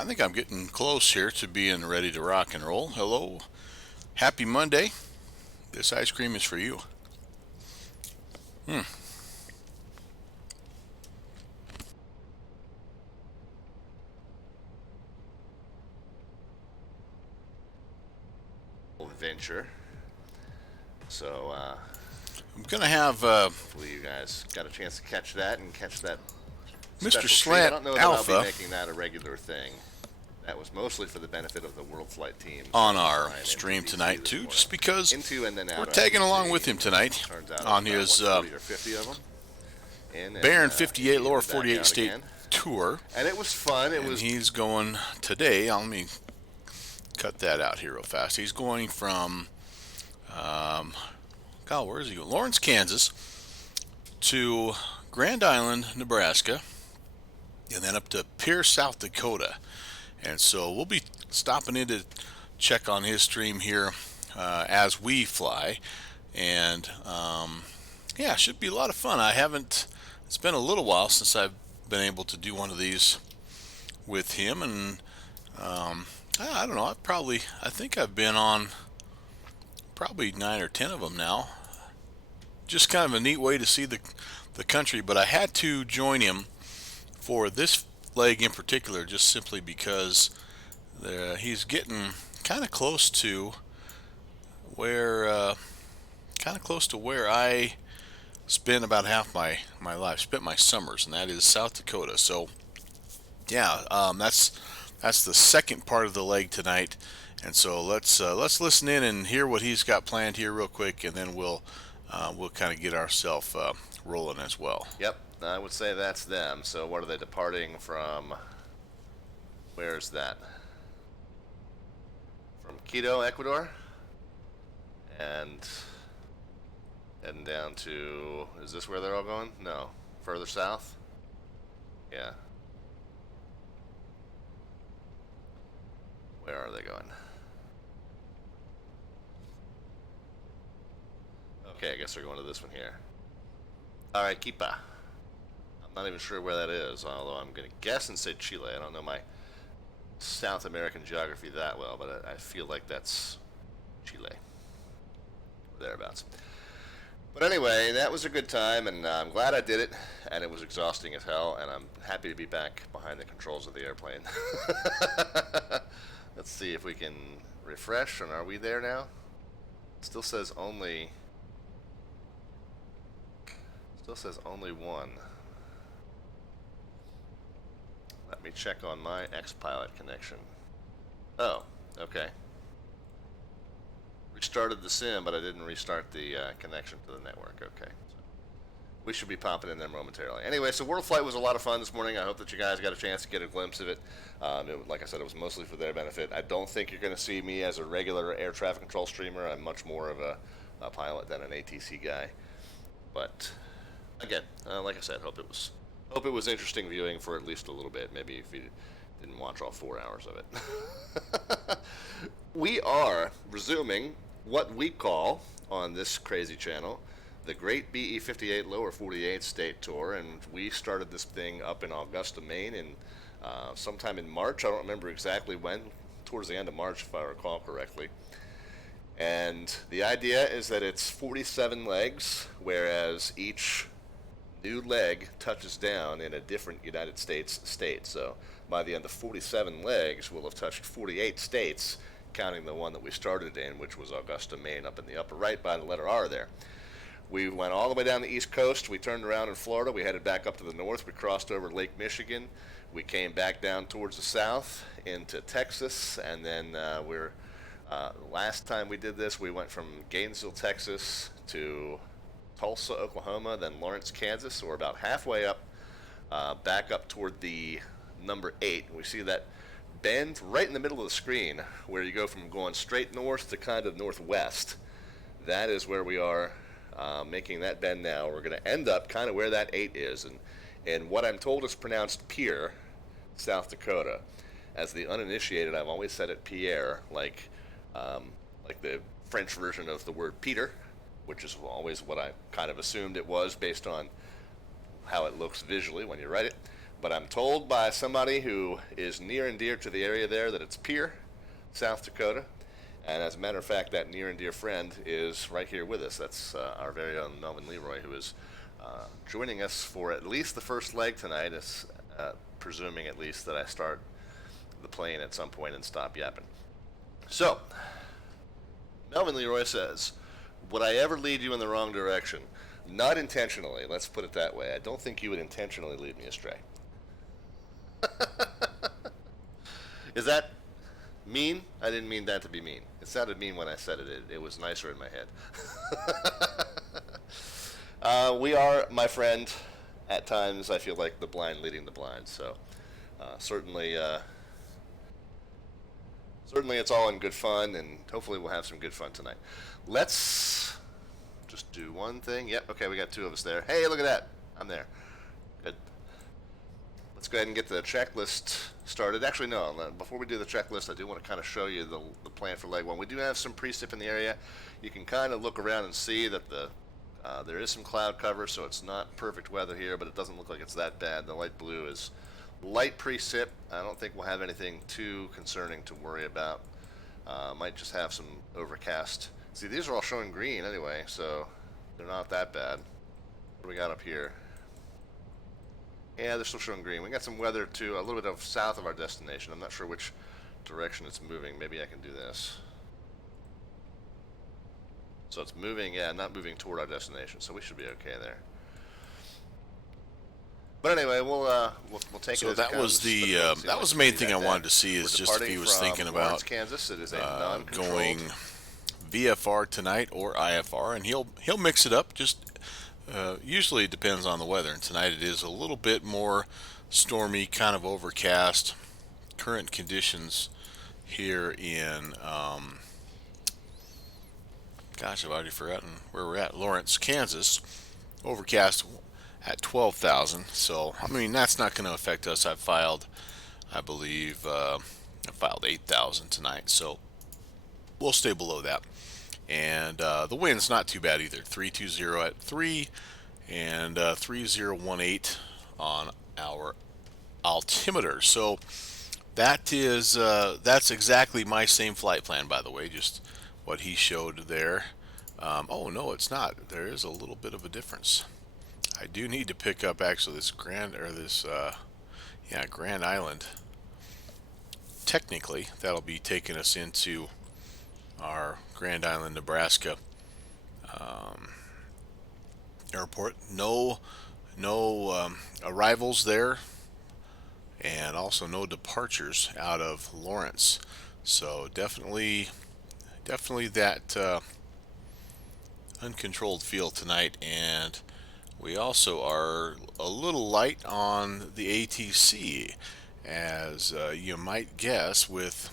I think I'm getting close here to being ready to rock and roll. Hello. Happy Monday. This ice cream is for you. Hmm. Adventure. So I'm going to have hopefully you guys got a chance to catch that and catch that Mr. special treat. I Slant don't know that I'll be Alpha making that a regular thing. That was mostly for the benefit of the World Flight teams on our flying into stream DC tonight this too, morning. just because Into and then out we're of tagging along DC. with him tonight Turns out it on was about, his 40 or 50 of them. Baron 58 in Lower and back 48 out State again. Tour. And it was fun. And he's going today. Let me cut that out here real fast. He's going from, God, where is he going? Lawrence, Kansas to Grand Island, Nebraska, and then up to Pierce, South Dakota. And so we'll be stopping in to check on his stream here as we fly. And yeah, it should be a lot of fun. It's been a little while since I've been able to do one of these with him. And I don't know, I think I've been on probably 9 or 10 of them now. Just kind of a neat way to see the country, but I had to join him for this leg in particular, just simply because he's getting kind of close to where I spent about half my life, spent my summers, and that is South Dakota. So yeah, that's the second part of the leg tonight, and so let's listen in and hear what he's got planned here real quick, and then we'll kind of get ourselves rolling as well. Yep, I would say that's them. So what are they departing from? Where's that? From Quito, Ecuador? And heading down to, is this where they're all going? No. Further south? Yeah. Where are they going? Okay, I guess they're going to this one here. Arequipa. I'm not even sure where that is, although I'm going to guess and say Chile. I don't know my South American geography that well, but I feel like that's Chile. Thereabouts. But anyway, that was a good time, and I'm glad I did it, and it was exhausting as hell, and I'm happy to be back behind the controls of the airplane. Let's see if we can refresh, and are we there now? It still says only one. Let me check on my X-Pilot connection. Oh, okay. Restarted the sim, but I didn't restart the connection to the network. Okay. So we should be popping in there momentarily. Anyway, so World Flight was a lot of fun this morning. I hope that you guys got a chance to get a glimpse of it. Like I said, it was mostly for their benefit. I don't think you're going to see me as a regular air traffic control streamer. I'm much more of a pilot than an ATC guy. But again, like I said, hope it was interesting viewing for at least a little bit. Maybe if you didn't watch all 4 hours of it. We are resuming what we call on this crazy channel the Great BE58 Lower 48 State Tour, and we started this thing up in Augusta, Maine, in sometime in March. I don't remember exactly when, towards the end of March if I recall correctly. And the idea is that it's 47 legs, whereas each new leg touches down in a different United States state. So by the end of 47 legs, we'll have touched 48 states, counting the one that we started in, which was Augusta, Maine, up in the upper right by the letter R there. We went all the way down the East Coast. We turned around in Florida. We headed back up to the north. We crossed over Lake Michigan. We came back down towards the south into Texas, and then last time we did this, we went from Gainesville, Texas to Tulsa, Oklahoma, then Lawrence, Kansas. So we're about halfway up, back up toward the number 8. We see that bend right in the middle of the screen where you go from going straight north to kind of northwest. That is where we are making that bend now. We're going to end up kind of where that 8 is, and what I'm told is pronounced Pierre, South Dakota. As the uninitiated, I've always said it Pierre, like the French version of the word Peter, which is always what I kind of assumed it was based on how it looks visually when you write it. But I'm told by somebody who is near and dear to the area there that it's Pierre, South Dakota. And as a matter of fact, that near and dear friend is right here with us. That's our very own Melvin Leroy, who is joining us for at least the first leg tonight, presuming at least that I start the plane at some point and stop yapping. So, Melvin Leroy says, would I ever lead you in the wrong direction? Not intentionally, let's put it that way. I don't think you would intentionally lead me astray. Is that mean? I didn't mean that to be mean. It sounded mean when I said it. It was nicer in my head. We are, my friend, at times I feel like the blind leading the blind. So certainly it's all in good fun, and hopefully we'll have some good fun tonight. Let's just do one thing. Yep, okay, we got two of us there. Hey, look at that. I'm there. Good. Let's go ahead and get the checklist started. Actually, no, before we do the checklist, I do want to kind of show you the plan for leg one. We do have some precip in the area. You can kind of look around and see that there is some cloud cover, so it's not perfect weather here, but it doesn't look like it's that bad. The light blue is light precip. I don't think we'll have anything too concerning to worry about. Might just have some overcast. See, these are all showing green anyway, so they're not that bad. What do we got up here? Yeah, they're still showing green. We got some weather too, a little bit of south of our destination. I'm not sure which direction it's moving. Maybe I can do this. So it's moving, yeah, not moving toward our destination, so we should be okay there. But anyway, we'll take it. So as that it was comes, that was the main thing I wanted to see, is we're just if he was departing thinking from about Lawrence, Kansas. It is a non-controlled going VFR tonight or IFR, and he'll mix it up. Just usually it depends on the weather, and tonight it is a little bit more stormy, kind of overcast. Current conditions here in gosh, I've already forgotten where we're at. Lawrence, Kansas, overcast at 12,000. So I mean, that's not going to affect us. I believe I filed 8,000 tonight, so we'll stay below that. And the wind's not too bad either. 320 at 3 and 3018 on our altimeter. So that's exactly my same flight plan, by the way, just what he showed there. Oh no, it's not. There is a little bit of a difference. I do need to pick up actually this Grand Island. Technically, that'll be taking us into our Grand Island, Nebraska airport. No arrivals there, and also no departures out of Lawrence. So definitely that uncontrolled feel tonight, and we also are a little light on the ATC, as you might guess, with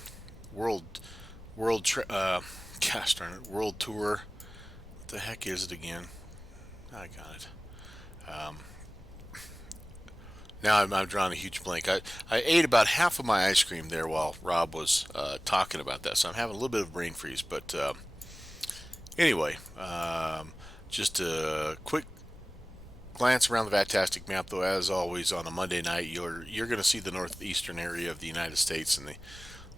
world gosh darn it, world tour. What the heck is it again? I got it. Now I'm drawing a huge blank. I ate about half of my ice cream there while Rob was talking about that, so I'm having a little bit of brain freeze. But anyway, just a quick glance around the Vatastic map, though. As always, on a Monday night, you're going to see the northeastern area of the United States and the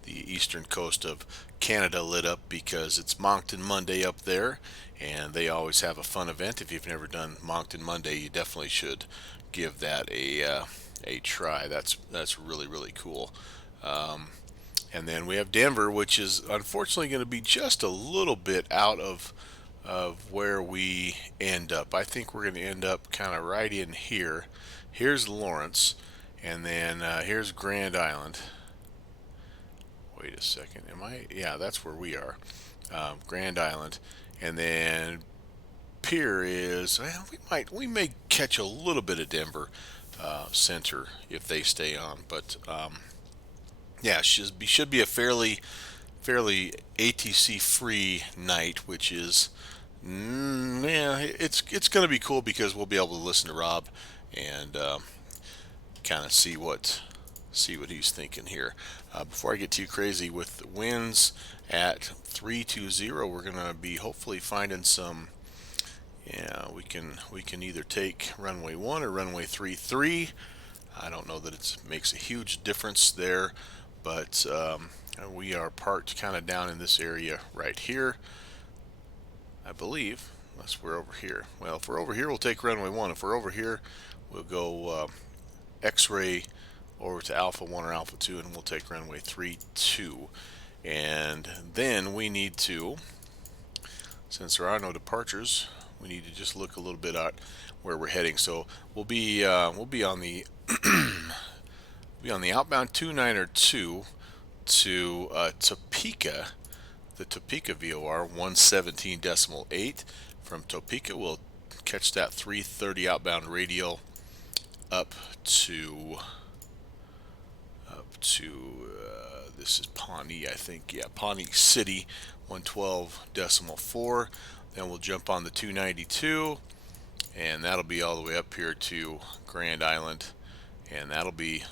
eastern coast of Canada lit up, because it's Moncton Monday up there, and they always have a fun event. If you've never done Moncton Monday, you definitely should give that a try. That's really cool. And then we have Denver, which is unfortunately going to be just a little bit out of where we end up. I think we're going to end up kind of right in here. Here's Lawrence, and then here's Grand Island. Wait a second, yeah, that's where we are. Grand Island, and then Pier is, well, we may catch a little bit of Denver Center if they stay on, but yeah, should be a fairly ATC free night, which is yeah, it's going to be cool, because we'll be able to listen to Rob and kind of see what he's thinking here. Before I get too crazy with winds at 320, we're going to be hopefully finding some. Yeah, we can either take runway 1 or runway 33. I don't know that it makes a huge difference there, but we are parked kind of down in this area right here, I believe, unless we're over here. Well, if we're over here, we'll take runway 1. If we're over here, we'll go X-ray over to Alpha 1 or Alpha 2, and we'll take runway 32. And then we need to, since there are no departures, we need to just look a little bit at where we're heading. So we'll be on the outbound 292 to Topeka, the Topeka VOR 117.8. From Topeka, we'll catch that 330 outbound radial up to this is Pawnee, I think. Yeah, Pawnee City 112.4. Then we'll jump on the 292, and that'll be all the way up here to Grand Island, and that'll be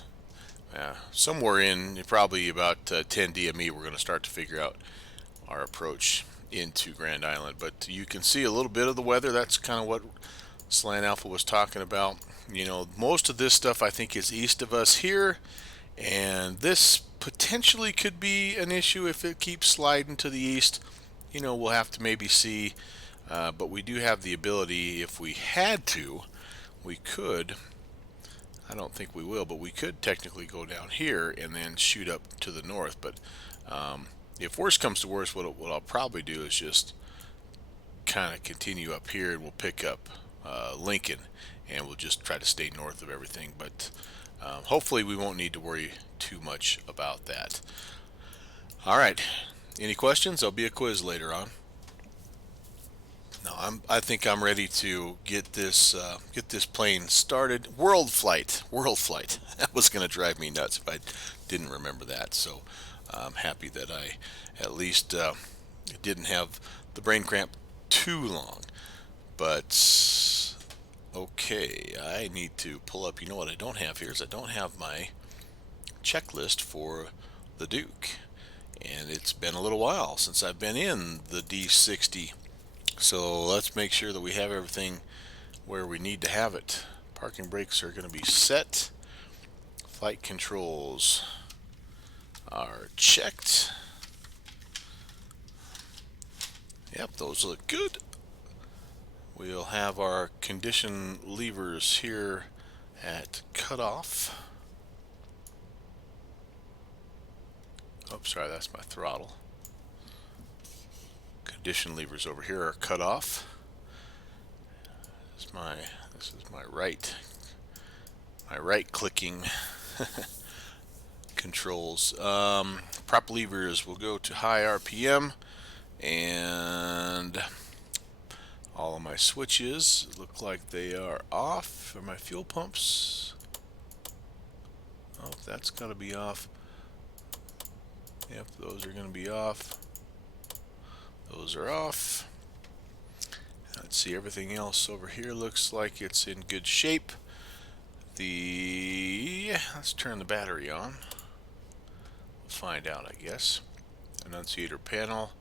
somewhere in probably about 10 DME. We're going to start to figure out our approach into Grand Island. But you can see a little bit of the weather. That's kind of what Slant Alpha was talking about. You know, most of this stuff I think is east of us here, and this potentially could be an issue if it keeps sliding to the east. You know, we'll have to maybe see, but we do have the ability, if we had to, we could, I don't think we will, but we could technically go down here and then shoot up to the north. But if worse comes to worse, what I'll probably do is just kind of continue up here, and we'll pick up Lincoln, and we'll just try to stay north of everything. But hopefully we won't need to worry too much about that. All right, any questions? There'll be a quiz later on. No, I think I'm ready to get this plane started. World flight. That was going to drive me nuts if I didn't remember that. So I'm happy that I at least didn't have the brain cramp too long. But okay, I need to pull up. You know what I don't have here is I don't have my checklist for the Duke, and it's been a little while since I've been in the D60. So let's make sure that we have everything where we need to have it. Parking brakes are going to be set. Flight controls are checked. Yep, those look good. We'll have our condition levers here at cutoff. Oh, sorry, that's my throttle. Condition levers over here are cut off. This is my right clicking controls. Prop levers will go to high RPM, and all of my switches look like they are off for my fuel pumps. Oh, that's got to be off. Yep, those are going to be off. Those are off. Let's see, everything else over here looks like it's in good shape. Let's turn the battery on. We'll find out, I guess. Annunciator panel,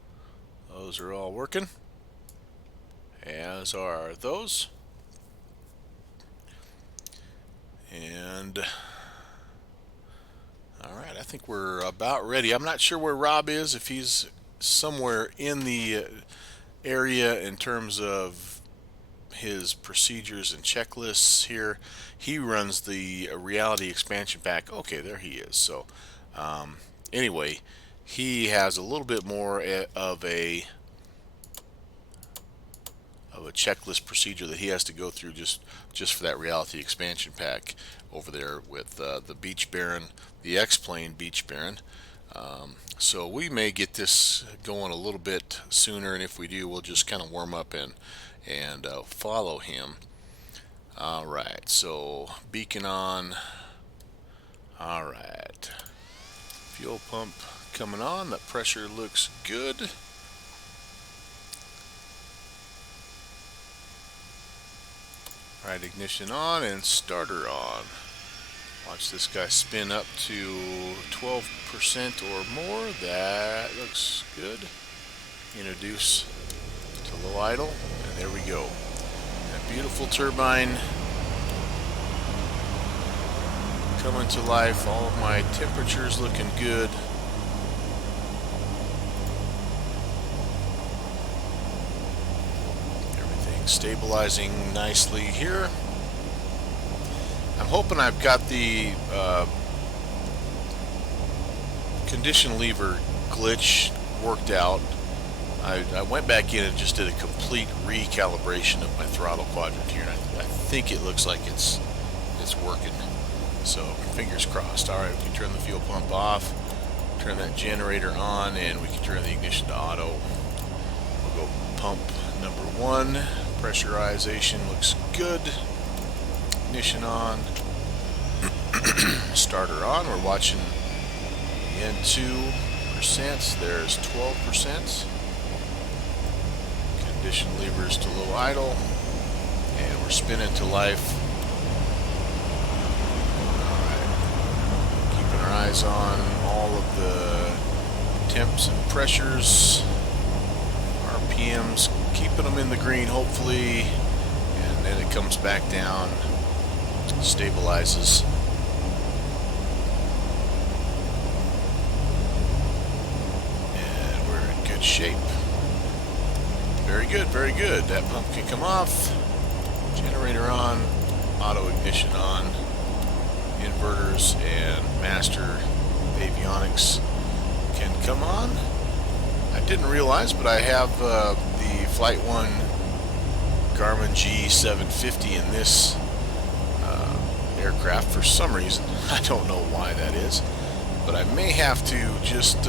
those are all working, as are those. And alright, I think we're about ready. I'm not sure where Rob is, if he's somewhere in the area in terms of his procedures and checklists here. He runs the reality expansion pack. Okay, there he is. So anyway, he has a little bit more of a checklist procedure that he has to go through just for that reality expansion pack over there with the Beach Baron, the X-Plane Beach Baron. So we may get this going a little bit sooner, and if we do, we'll just kind of warm up and follow him. Alright, so beacon on. Alright, fuel pump coming on. The pressure looks good. Alright, ignition on and starter on. Watch this guy spin up to 12% or more. That looks good. Introduce to low idle, and there we go. That beautiful turbine coming to life. All of my temperatures looking good. Everything stabilizing nicely here. I'm hoping I've got the condition lever glitch worked out. I went back in and just did a complete recalibration of my throttle quadrant here, and I think it looks like it's working. So fingers crossed. All right, we can turn the fuel pump off, turn that generator on, and we can turn the ignition to auto. We'll go pump number 1. Pressurization looks good. Ignition on. Starter on. We're watching the N2%. There's 12%. Condition levers to low idle, and we're spinning to life. Alright, keeping our eyes on all of the temps and pressures, RPMs, keeping them in the green hopefully, and then it comes back down, stabilizes. And we're in good shape. Very good, very good. That pump can come off. Generator on. Auto ignition on. Inverters and master avionics can come on. I didn't realize, but I have the Flight 1 Garmin G750 in this aircraft for some reason. I don't know why that is, but I may have to just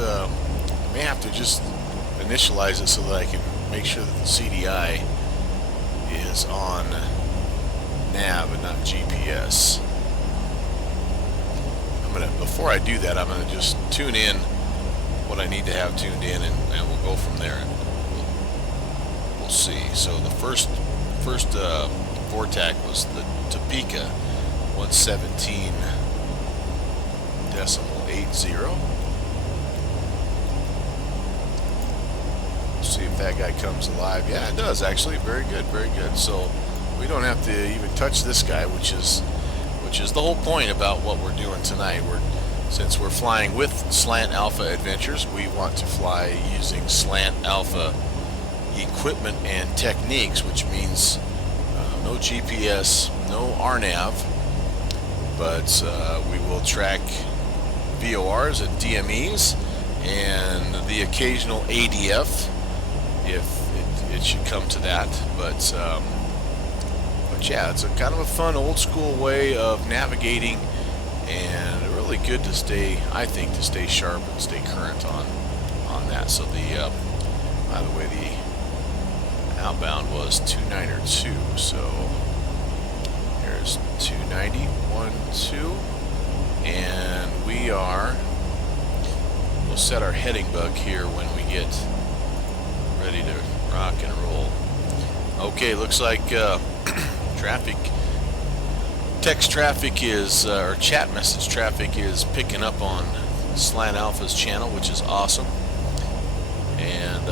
initialize it so that I can make sure that the CDI is on nav and not GPS. Before I do that, I'm gonna just tune in what I need to have tuned in, and we'll go from there. We'll see. So the first Vortac was the Topeka 117.80. See if that guy comes alive. Yeah, it does actually. Very good, very good. So we don't have to even touch this guy, which is the whole point about what we're doing tonight. Since we're flying with SlantAlphaAdventures, we want to fly using SlantAlpha equipment and techniques, which means no GPS, no RNAV, but we will track VORs and DMEs and the occasional ADF if it should come to that. But yeah, it's a kind of a fun old school way of navigating, and really good to stay, I think, to stay sharp and stay current on that. So the by the way, the outbound was 292, so here's 290, 2, and we'll set our heading bug here when we get ready to rock and roll. Okay, looks like text traffic is, or chat message traffic is picking up on Slant Alpha's channel, which is awesome. And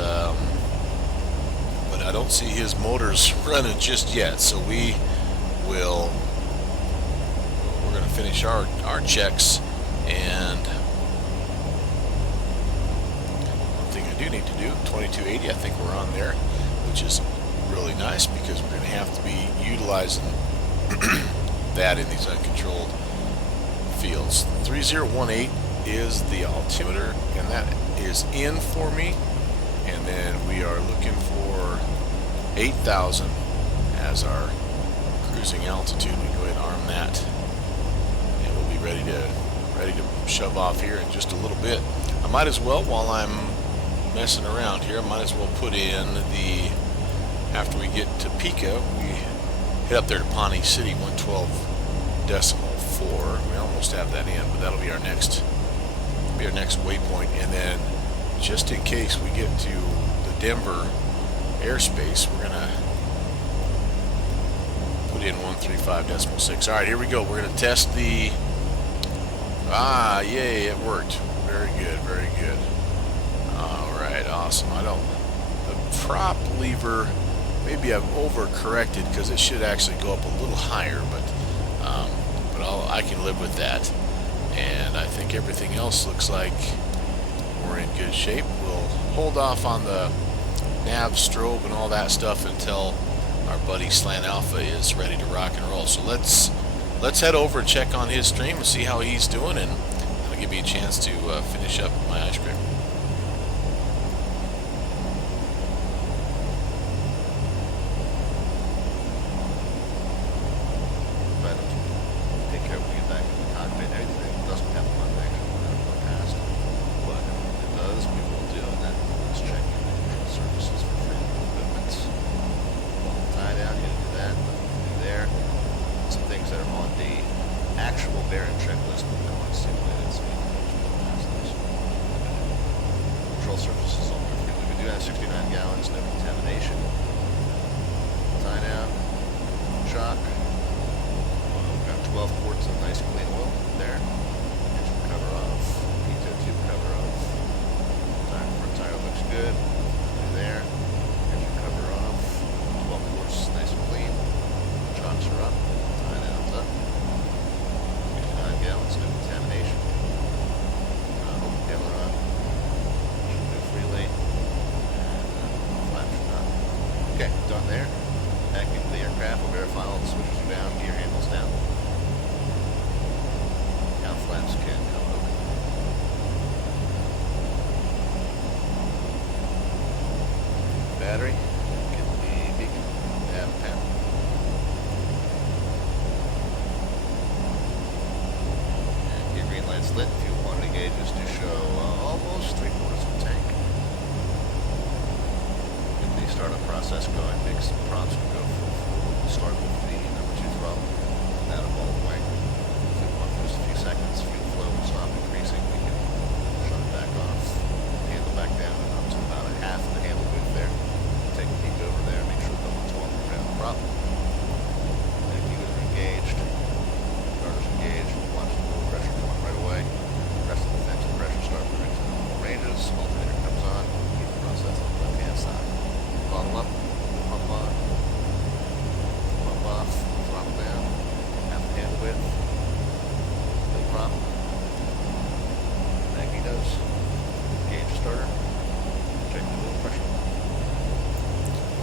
but I don't see his motors running just yet, so we're going to finish our checks. And one thing I do need to do, 2280, I think we're on there, which is really nice because we're going to have to be utilizing that in these uncontrolled fields. 3018 is the altimeter, and that is in for me. And then we are looking for 8,000 as our cruising altitude. We go ahead and arm that, and we'll be ready to shove off here in just a little bit. I might as well, while I'm messing around here, I might as well put in the, after we get to Topeka, we head up there to Pawnee City, 112.4. We almost have that in, but that'll be our next waypoint. And then, just in case we get to the Denver airspace, we're gonna put in 135.6. All right, here we go. We're gonna test the. Yay! It worked. Very good. Very good. All right, awesome. The prop lever. Maybe I've overcorrected because it should actually go up a little higher, but I can live with that. And I think everything else looks like we're in good shape. We'll hold off on the nav strobe and all that stuff until our buddy Slant Alpha is ready to rock and roll. So let's head over and check on his stream and see how he's doing, and that'll give me a chance to finish up my ice cream.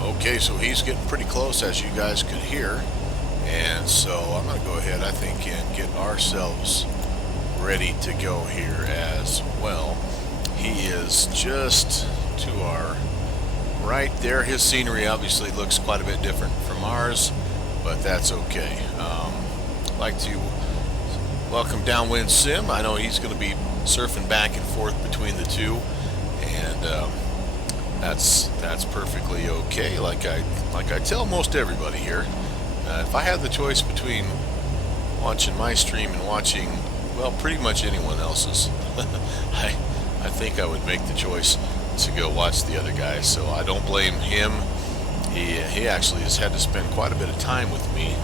Okay, so he's getting pretty close, as you guys could hear, and so I'm going to go ahead, I think, and get ourselves ready to go here as well. He is just to our right there. His scenery obviously looks quite a bit different from ours, but that's okay. I'd like to welcome Downwind Sim. I know he's going to be surfing back and forth between the two, and that's perfectly okay. Like I tell most everybody here, if I had the choice between watching my stream and watching, well, pretty much anyone else's, I think I would make the choice to go watch the other guy. So I don't blame him. He actually has had to spend quite a bit of time with me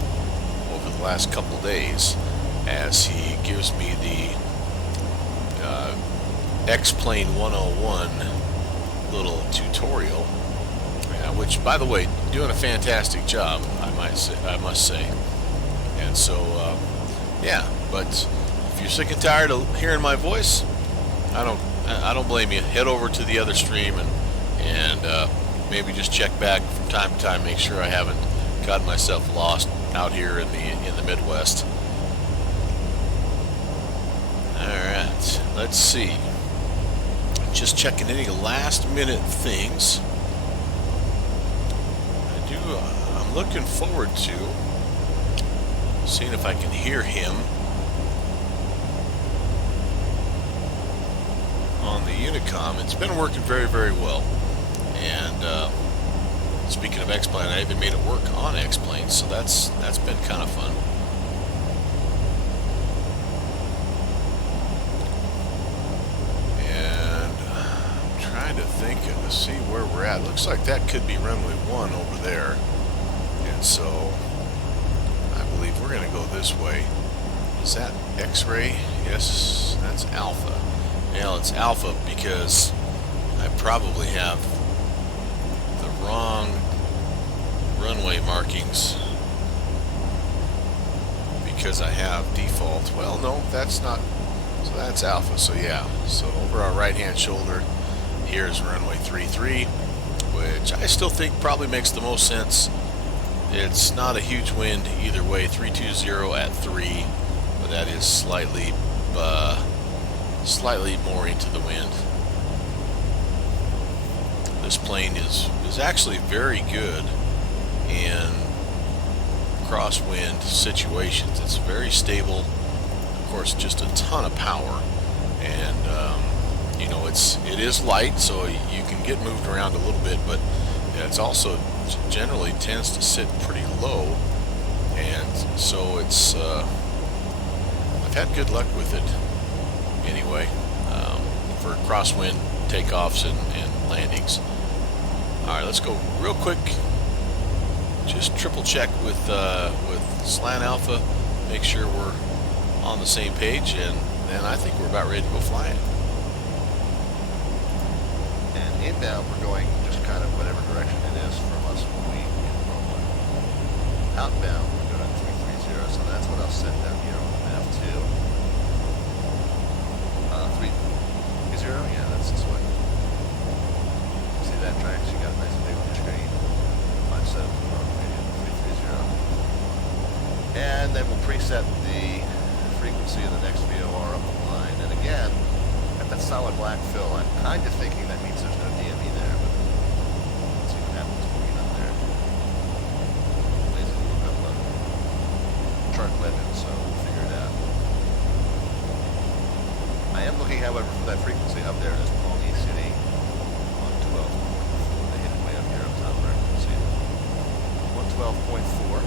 over the last couple days as he gives me the X-Plane 101 little tutorial, which, by the way, doing a fantastic job, I must say. And so yeah, but if you're sick and tired of hearing my voice, I don't blame you. Head over to the other stream and maybe just check back from time to time, make sure I haven't gotten myself lost out here in the Midwest. All right, let's see. Just checking any last minute things. I'm looking forward to seeing if I can hear him on the Unicom. It's been working very, very well. And speaking of X-Plane, I even made it work on X-Plane, so that's been kind of fun. To see where we're at. Looks like that could be runway 1 over there, and so I believe we're going to go this way. Is that X-ray? Yes, that's Alpha. Yeah, it's Alpha because I probably have the wrong runway markings because I have default. Well, no, that's not. So that's alpha. So yeah. So over our right hand shoulder, here's runway 33, which I still think probably makes the most sense. It's not a huge wind either way. 320 at 3, but that is slightly more into the wind. This plane is actually very good in crosswind situations. It's very stable. Of course, just a ton of power, and you know, it is light, so you can get moved around a little bit, but it's also generally tends to sit pretty low, and so it's I've had good luck with it anyway, for crosswind takeoffs and landings. Alright, let's go real quick, just triple check with Slant Alpha, make sure we're on the same page, and then I think we're about ready to go flying. And inbound, we're going just kind of whatever direction it is from us when we roll. Outbound, we're going at 330, so that's what I'll set down here on the map too. 330, yeah, that's this way. See that tracks? You got a nice big on your screen. 57 330. And then we'll preset the frequency of the next VOR up the line. And again, at that solid black fill, I'm kind of thinking that means there's no DME there, but let's see what happens when we get up there. Lazy to look up the chart legend, so we'll figure it out. I am looking, however, for that frequency up there as Pawnee City on 12. They hit it way up here up top where I can see it. 112.4.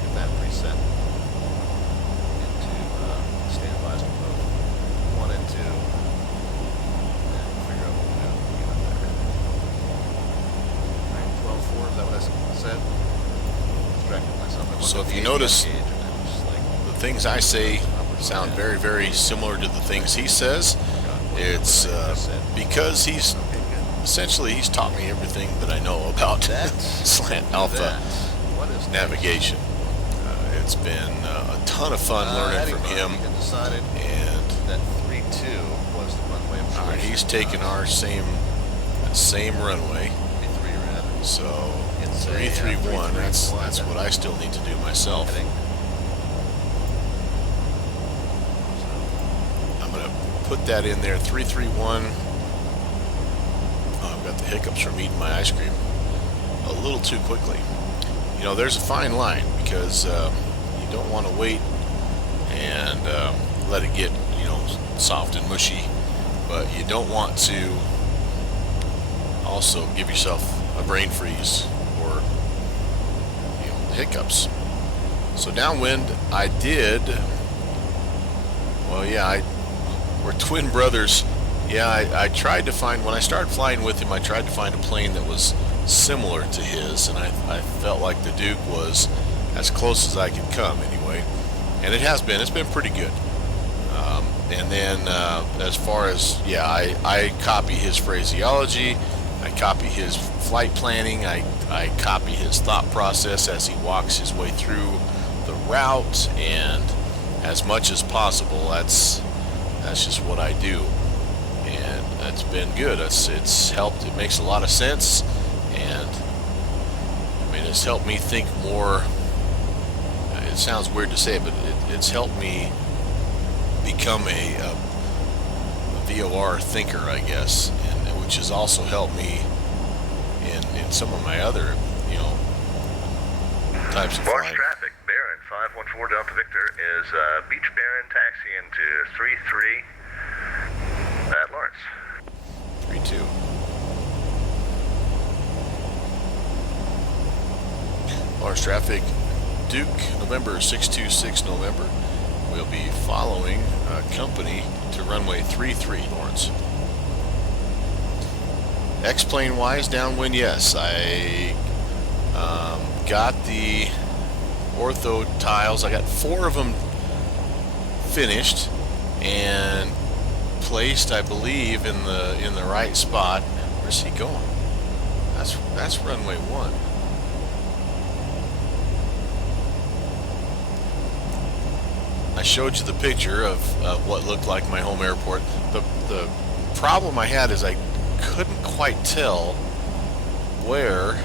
Get that preset into standbys on both 1 and 2. And we'll figure out what we'll do when we get up there. Alright, 12.4, is that what I said? Distracted myself. So if you notice, the things I say sound very, very similar to the things he says. It's because he's essentially taught me everything that I know about Slant Alpha navigation. It's been a ton of fun learning from him, and that 3-2 was the runway of choice. He's taken our same runway. 3 rather. So 331. That's what I still need to do myself. Put that in there, 331. I've got the hiccups from eating my ice cream a little too quickly. You know, there's a fine line, because you don't want to wait and let it get, you know, soft and mushy, but you don't want to also give yourself a brain freeze or, you know, hiccups. So downwind, I did, well, yeah, we're twin brothers. Yeah, I tried to find, when I started flying with him, I tried to find a plane that was similar to his, and I felt like the Duke was as close as I could come anyway, and it's been pretty good. And then as far as, yeah, I copy his phraseology, I copy his flight planning, I copy his thought process as he walks his way through the route, and as much as possible, that's just what I do, and that's been good. It's helped. It makes a lot of sense, and I mean, it's helped me think more. It sounds weird to say, but it's helped me become a VOR thinker, I guess, and which has also helped me in some of my other, you know, types of flying. Traffic. Baron 514 Delta Victor is Beach Baron taxiing to 33 at Lawrence. 32. Lawrence traffic. Duke, November 626 November. We'll be following company to runway 33 Lawrence. X-plane wise, downwind, yes. I got the ortho tiles. I got 4 of them finished and placed, I believe, in the right spot. Where's he going? That's runway 1. I showed you the picture of what looked like my home airport. The problem I had is I couldn't quite tell where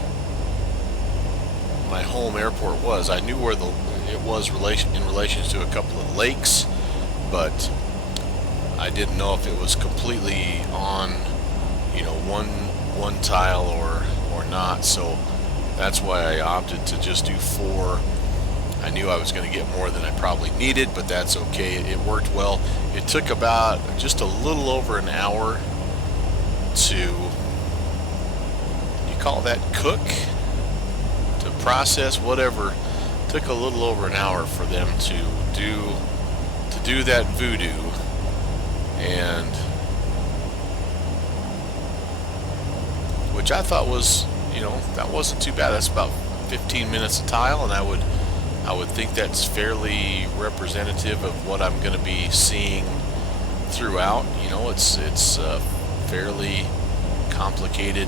my home airport was. I knew where it was in relation to a couple of lakes, but I didn't know if it was completely on, one tile or not. So that's why I opted to just do 4. I knew I was going to get more than I probably needed, but that's okay. It worked well. It took about just a little over an hour to, you call that cook, to process, whatever. It took a little over an hour for them to do that voodoo, and which I thought was, that wasn't too bad. That's about 15 minutes a tile, and I would think that's fairly representative of what I'm going to be seeing throughout. It's fairly complicated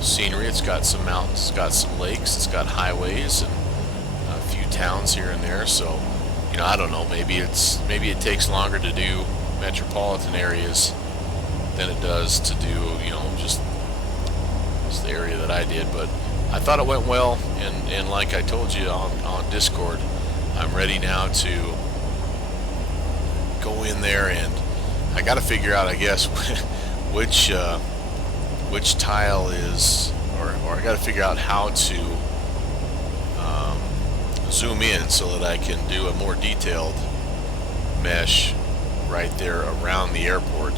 scenery. It's got some mountains, it's got some lakes, it's got highways, and a few towns here and there. So, I don't know. Maybe it takes longer to do metropolitan areas than it does to do, just the area that I did. But I thought it went well, and like I told you on Discord, I'm ready now to go in there, and I got to figure out, I guess, which tile is, or I got to figure out how to zoom in so that I can do a more detailed mesh right there around the airport,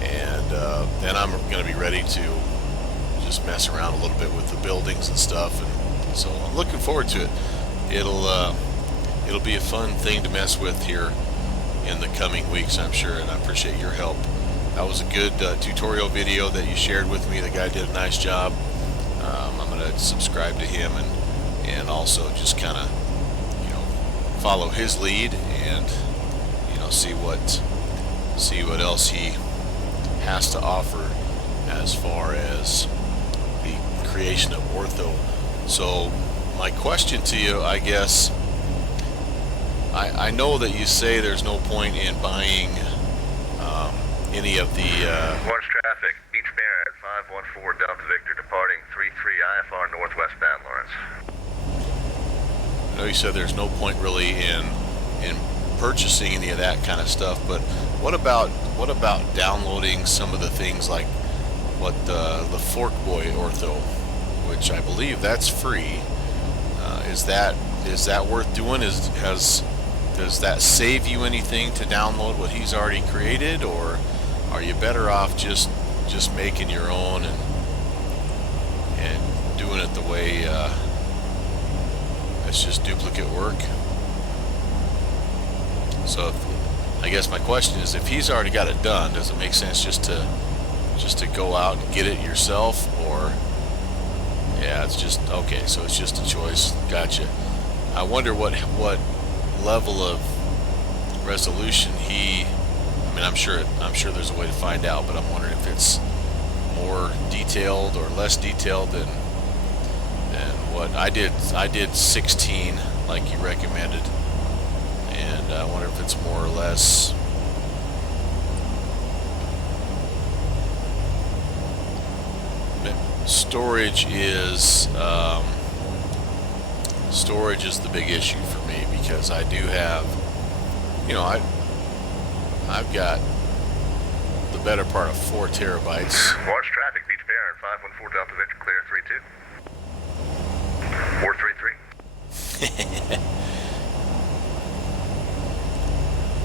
and then I'm going to be ready to just mess around a little bit with the buildings and stuff, and so I'm looking forward to it. It'll be a fun thing to mess with here in the coming weeks, I'm sure, and I appreciate your help. That was a good tutorial video that you shared with me. The guy did a nice job. I'm going to subscribe to him and also just kind of follow his lead and see what else he has to offer as far as the creation of ortho. So my question to you, I guess, I know that you say there's no point in buying any of the Launch traffic, Beach Bear at 514 Delta Victor, departing 33 IFR northwestbound, Lawrence. I know you said there's no point really in purchasing any of that kind of stuff, but what about downloading some of the things like what the Fork Boy Ortho, which I believe that's free? Is that worth doing? Does that save you anything to download what he's already created, or are you better off just making your own and doing it the way it's just duplicate work? So I guess my question is, if he's already got it done, does it make sense just to go out and get it yourself? Or yeah, it's just okay, so it's just a choice. Gotcha. I wonder what level of resolution I'm sure there's a way to find out, but I'm wondering if it's more detailed or less detailed than what I did. I did 16 like you recommended, and I wonder if it's more or less. Storage is the big issue for me, because I do have, I've got the better part of 4 terabytes. Launch traffic, Beach Bear at 514 Delta Victor, clear 32. 433.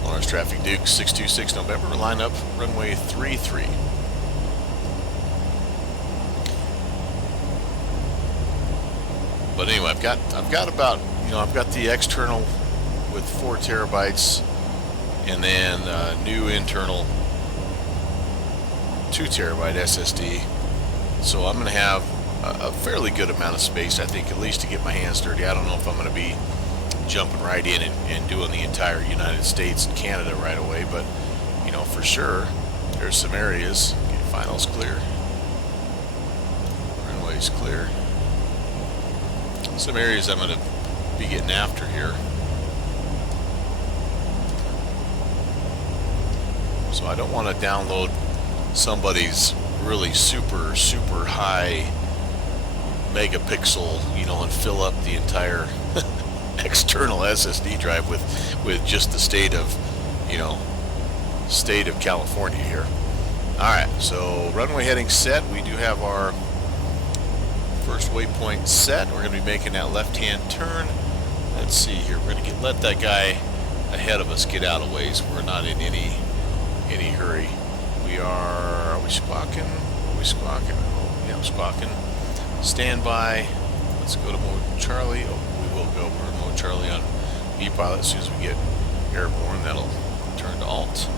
Lawrence traffic, Duke 626 November, line up runway 33. But anyway, I've got about, I've got the external with 4 terabytes, and then new internal 2 terabyte SSD. So I'm going to have a fairly good amount of space, I think, at least to get my hands dirty. I don't know if I'm going to be jumping right in and doing the entire United States and Canada right away, but for sure there's some areas. Okay, finals clear, runways clear. Some areas I'm going to be getting after here. So I don't want to download somebody's really super high megapixel, you know, and fill up the entire external SSD drive with just the state of, you know, state of California here. Alright, so runway heading set. We do have our first waypoint set. We're going to be making that left-hand turn. Let's see here. We're going to let that guy ahead of us get out of ways. We're not in any hurry. Are we squawking? Are we squawking? Oh, yeah, I'm squawking. Stand by. Let's go to mode Charlie. Oh, we will go for mode Charlie on B-Pilot. As soon as we get airborne, that'll turn to alt.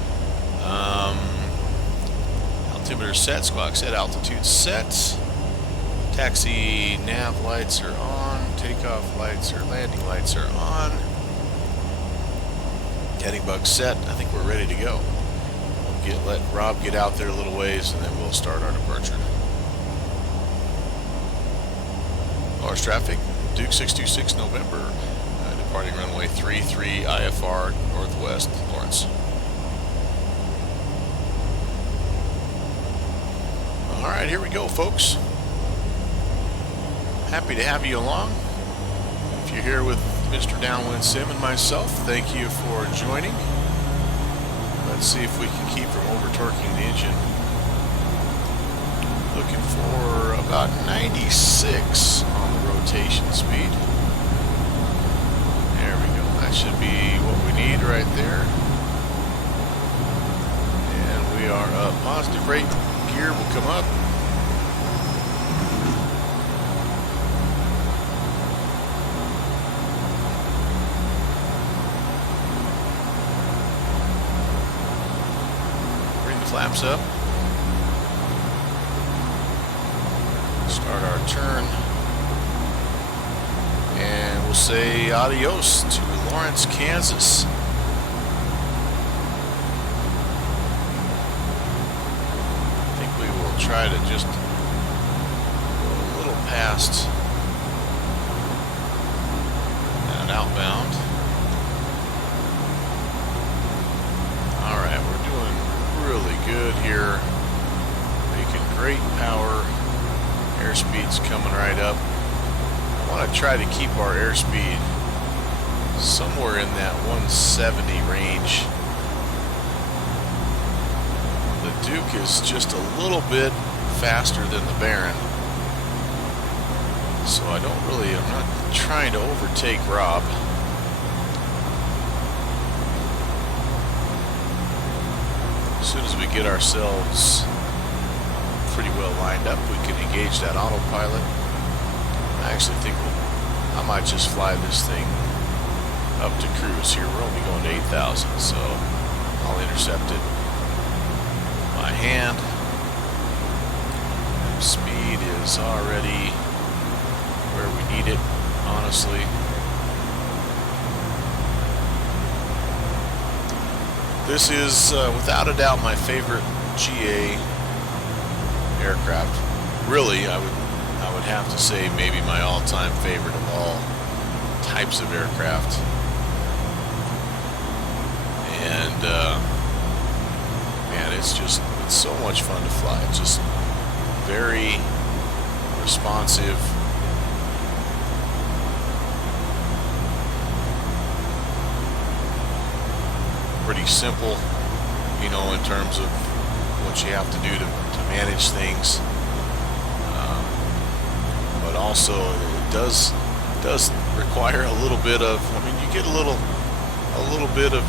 Altimeter set, squawk set, altitude set. Taxi nav lights are on, takeoff lights or landing lights are on. Heading bug set. I think we're ready to go. Let Rob get out there a little ways, and then we'll start our departure. Lawrence traffic, Duke 626 November, departing runway 33 IFR Northwest, Lawrence. Alright, here we go, folks. Happy to have you along. If you're here with Mr. Downwind Sim and myself, thank you for joining. Let's see if we can keep from over-torquing the engine. Looking for about 96 on the rotation speed. There we go. That should be what we need right there. And we are up. Positive rate gear will come up. Flaps up. Start our turn. And we'll say adios to Lawrence, Kansas. I think we will try to just go a little past and outbound. Alright, we're doing really good here, making great power. Airspeed's coming right up. I want to try to keep our airspeed somewhere in that 170 range. The Duke is just a little bit faster than the Baron, so I'm not trying to overtake Rob. As soon as we get ourselves pretty well lined up, we can engage that autopilot. I actually think I might just fly this thing up to cruise here. We're only going to 8,000, so I'll intercept it by hand. Speed is already where we need it, honestly. This is, without a doubt, my favorite GA aircraft. Really, I would have to say maybe my all-time favorite of all types of aircraft. And man, it's so much fun to fly. It's just very responsive. Pretty simple, you know, in terms of what you have to do to manage things, but also it does require a little bit of. I mean, you get a little bit of.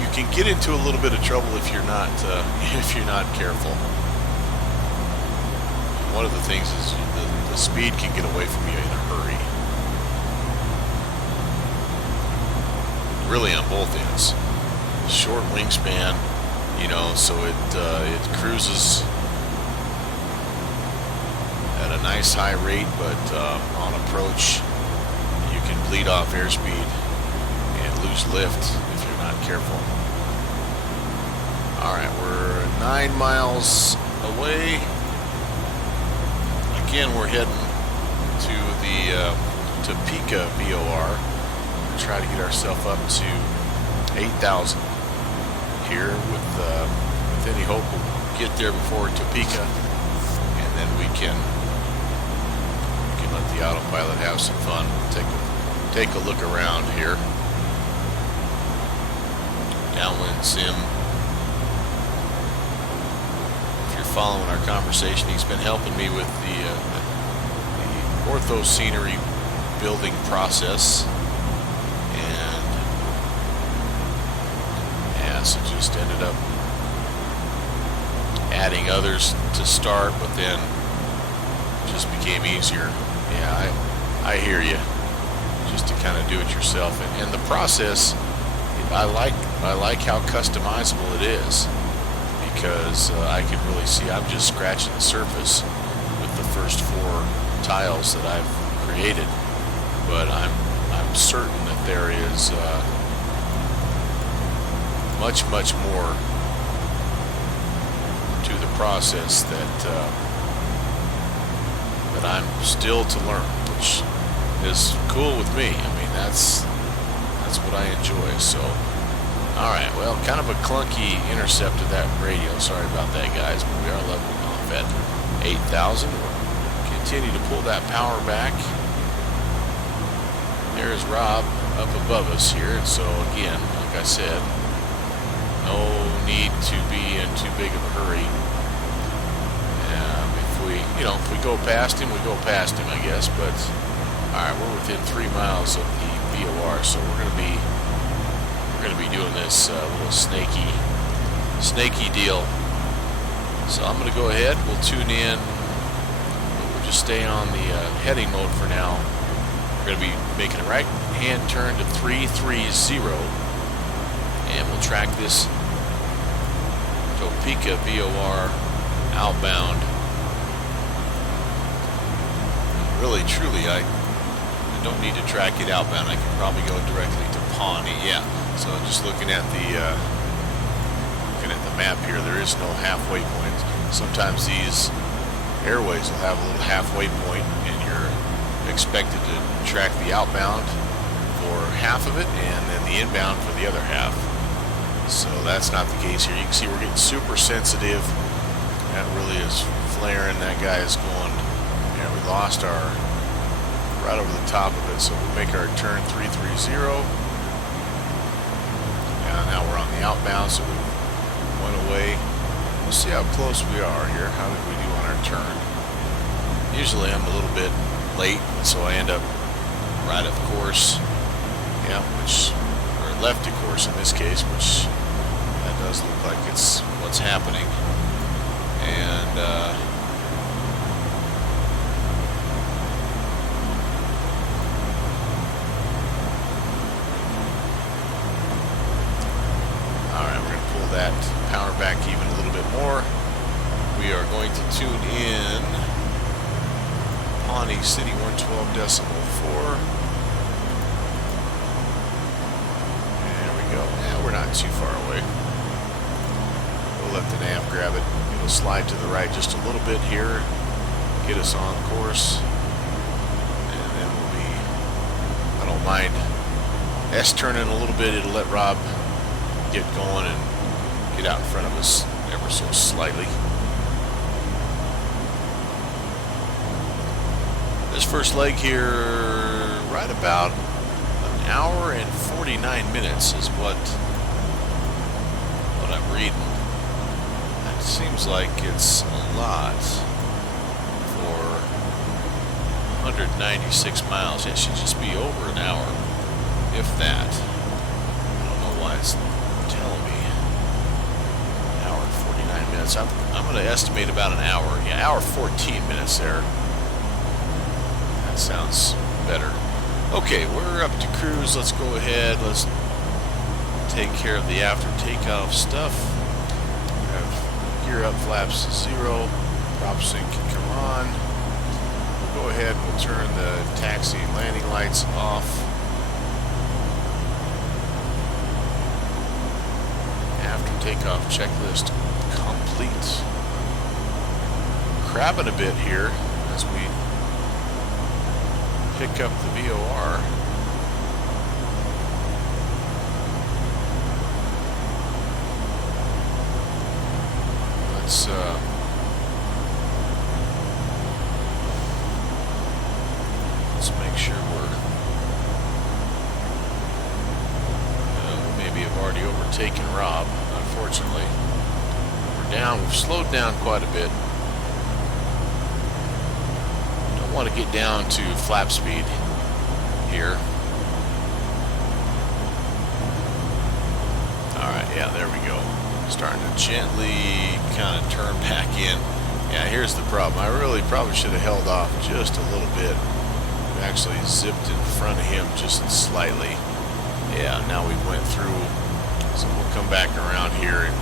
You can get into a little bit of trouble if you're not careful. One of the things is the speed can get away from you in a hurry. Really on both ends. Short wingspan, you know, so it cruises at a nice high rate, but on approach you can bleed off airspeed and lose lift if you're not careful. Alright, we're 9 miles away. Again, we're heading to the Topeka VOR. Try to get ourselves up to 8,000 here with any hope we'll get there before Topeka, and then we can let the autopilot have some fun. Take a look around here. Downwind sim. If you're following our conversation, he's been helping me with the ortho scenery building process, and yeah, so just ended up adding others to start, but then just became easier. Yeah, I hear you. Just to kind of do it yourself, and the process, I like how customizable it is, because I can really see I'm just scratching the surface with the first 4 tiles that I've created, but I'm certain that there is much more to the process that I'm still to learn, which is cool with me. I mean, that's what I enjoy. So, all right, well, kind of a clunky intercept of that radio. Sorry about that, guys, but we are leveling off at 8,000. We'll continue to pull that power back. There's Rob up above us here, and so again, like I said, no need to be in too big of a hurry. If we go past him, we go past him, I guess. But all right, we're within 3 miles of the VOR, so we're gonna be doing this little snaky deal. So I'm gonna go ahead. We'll tune in. We'll just stay on the heading mode for now. We're gonna be making a right-hand turn to 330, and we'll track this Topeka VOR outbound. Really, truly, I don't need to track it outbound. I can probably go directly to Pawnee. Yeah. So just looking at the map here, there is no halfway point. Sometimes these airways will have a little halfway point, and you're expected to track the outbound for half of it, and then the inbound for the other half. So that's not the case here. You can see we're getting super sensitive. That really is flaring. That guy is going. Yeah, we lost our right over the top of it, so we'll make our turn 330. Now we're on the outbound, so we went away. We'll see how close we are here. How did we do on our turn? Usually I'm a little bit late, so I end up right of course. Yeah, or left of course in this case, which that does look like it's what's happening. And that power back even a little bit more. We are going to tune in Pawnee City 112.4. There we go. Yeah, we're not too far away. We'll let the nav grab it. It'll slide to the right just a little bit here, get us on course, and then we'll be, I don't mind S-turning a little bit. It'll let Rob get going and get out in front of us ever so slightly. This first leg here, right about an hour and 49 minutes is what I'm reading. That seems like it's a lot for 196 miles. It should just be over an hour, if that. I don't know why it's telling me. 49 minutes. I'm going to estimate about an hour. Yeah, hour 14 minutes there. That sounds better. Okay, we're up to cruise. Let's go ahead. Let's take care of the after takeoff stuff. We have gear up, flaps 0. Prop sync can come on. We'll go ahead and we'll turn the taxi and landing lights off. After takeoff checklist complete. Crabbing a bit here as we pick up the VOR. Let's make sure we maybe have already overtaken Rob. Unfortunately, we're down. We've slowed down quite a bit. Don't want to get down to flap speed here. All right, yeah, there we go. Starting to gently kind of turn back in. Yeah, here's the problem. I really probably should have held off just a little bit. We actually zipped in front of him just slightly. Yeah, now we went through. So we'll come back around here and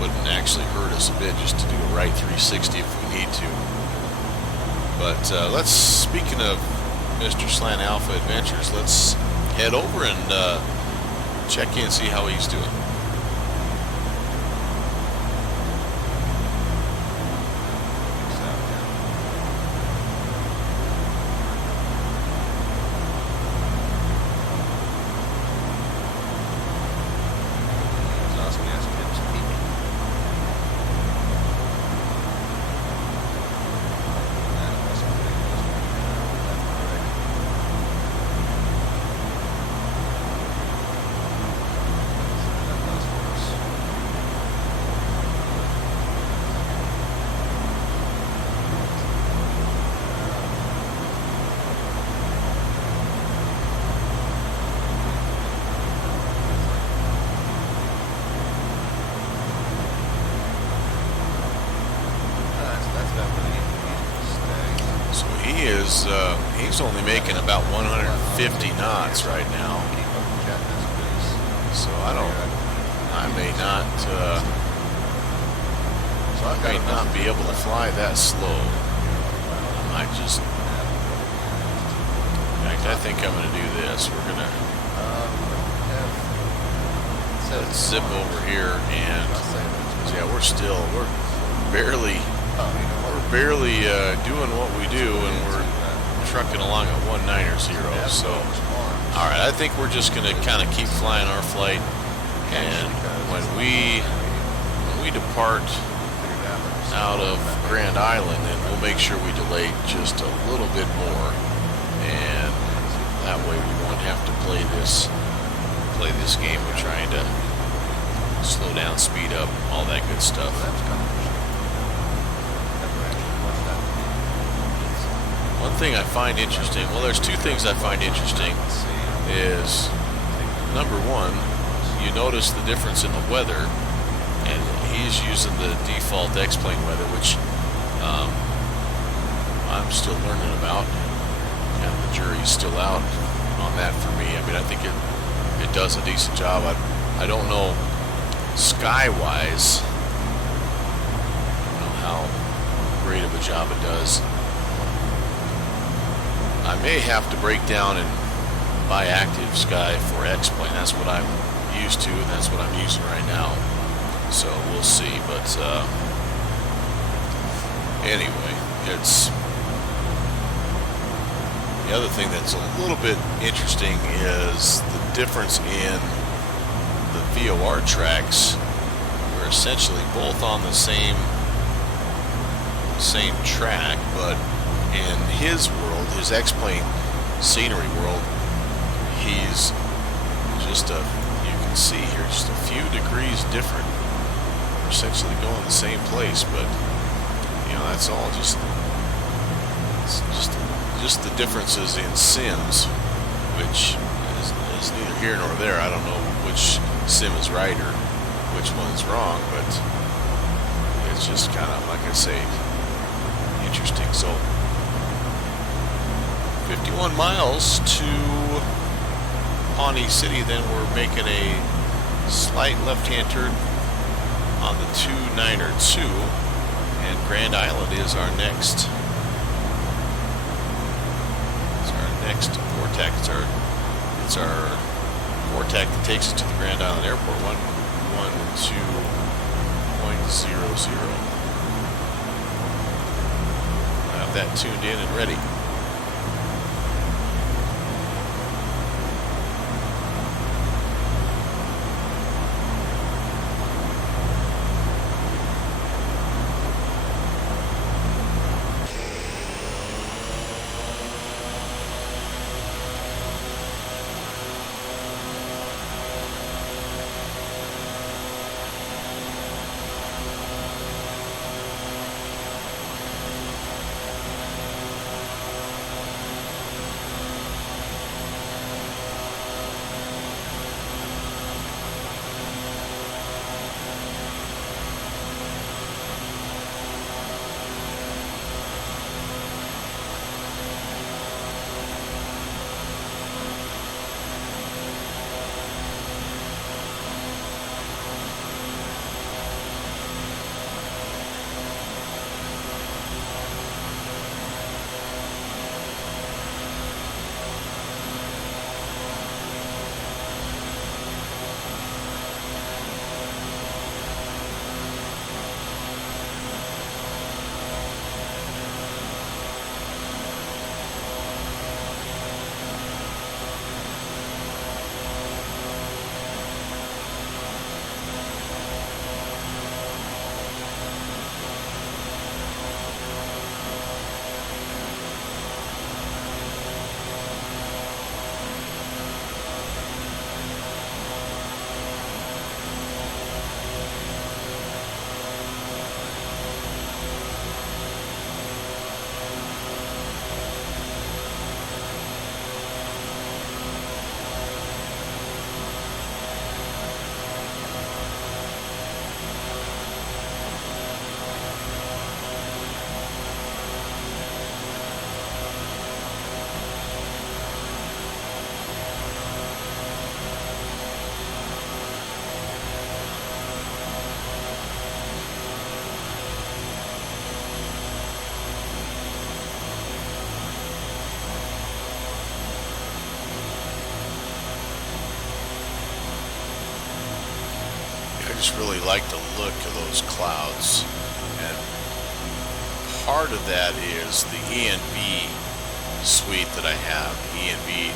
wouldn't actually hurt us a bit just to do a right 360 if we need to. But let's, speaking of Mr. SlantAlphaAdventures, let's head over and check in, see how he's doing. He's only making about 150 knots right now. So I may not be able to fly that slow. I might just, in fact, I think I'm going to do this. We're going to let's zip over here and, yeah, we're barely doing what we do, and we're trucking along at 190. So, all right, I think we're just going to kind of keep flying our flight, and when we depart out of Grand Island, then we'll make sure we delay just a little bit more, and that way we won't have to play this game of trying to slow down, speed up, all that good stuff. One thing I find interesting, well, there's two things I find interesting, is number one, you notice the difference in the weather, and he's using the default X-plane weather, which I'm still learning about, and the jury's still out on that for me. I mean, I think it does a decent job. I don't know sky-wise, I don't know how great of a job it does. I may have to break down and buy active sky for X-plane. That's what I'm used to, and that's what I'm using right now. So we'll see. But anyway, it's the other thing that's a little bit interesting is the difference in the VOR tracks. We're essentially both on the same track, but in his world, his X-plane scenery world, he's just you can see here, just a few degrees different. We're essentially going the same place, but you know, that's all just the differences in sims, which is neither here nor there. I don't know which sim is right or which one's wrong, but it's just kind of, like I say, interesting. So 51 miles to Pawnee City, then we're making a slight left-hand turn on the 292, and Grand Island is our next vortac. It's our vortac that takes us to the Grand Island Airport. 1, 2, 1, I have that tuned in and ready. I just really like the look of those clouds, and part of that is the ENV suite that I have, ENV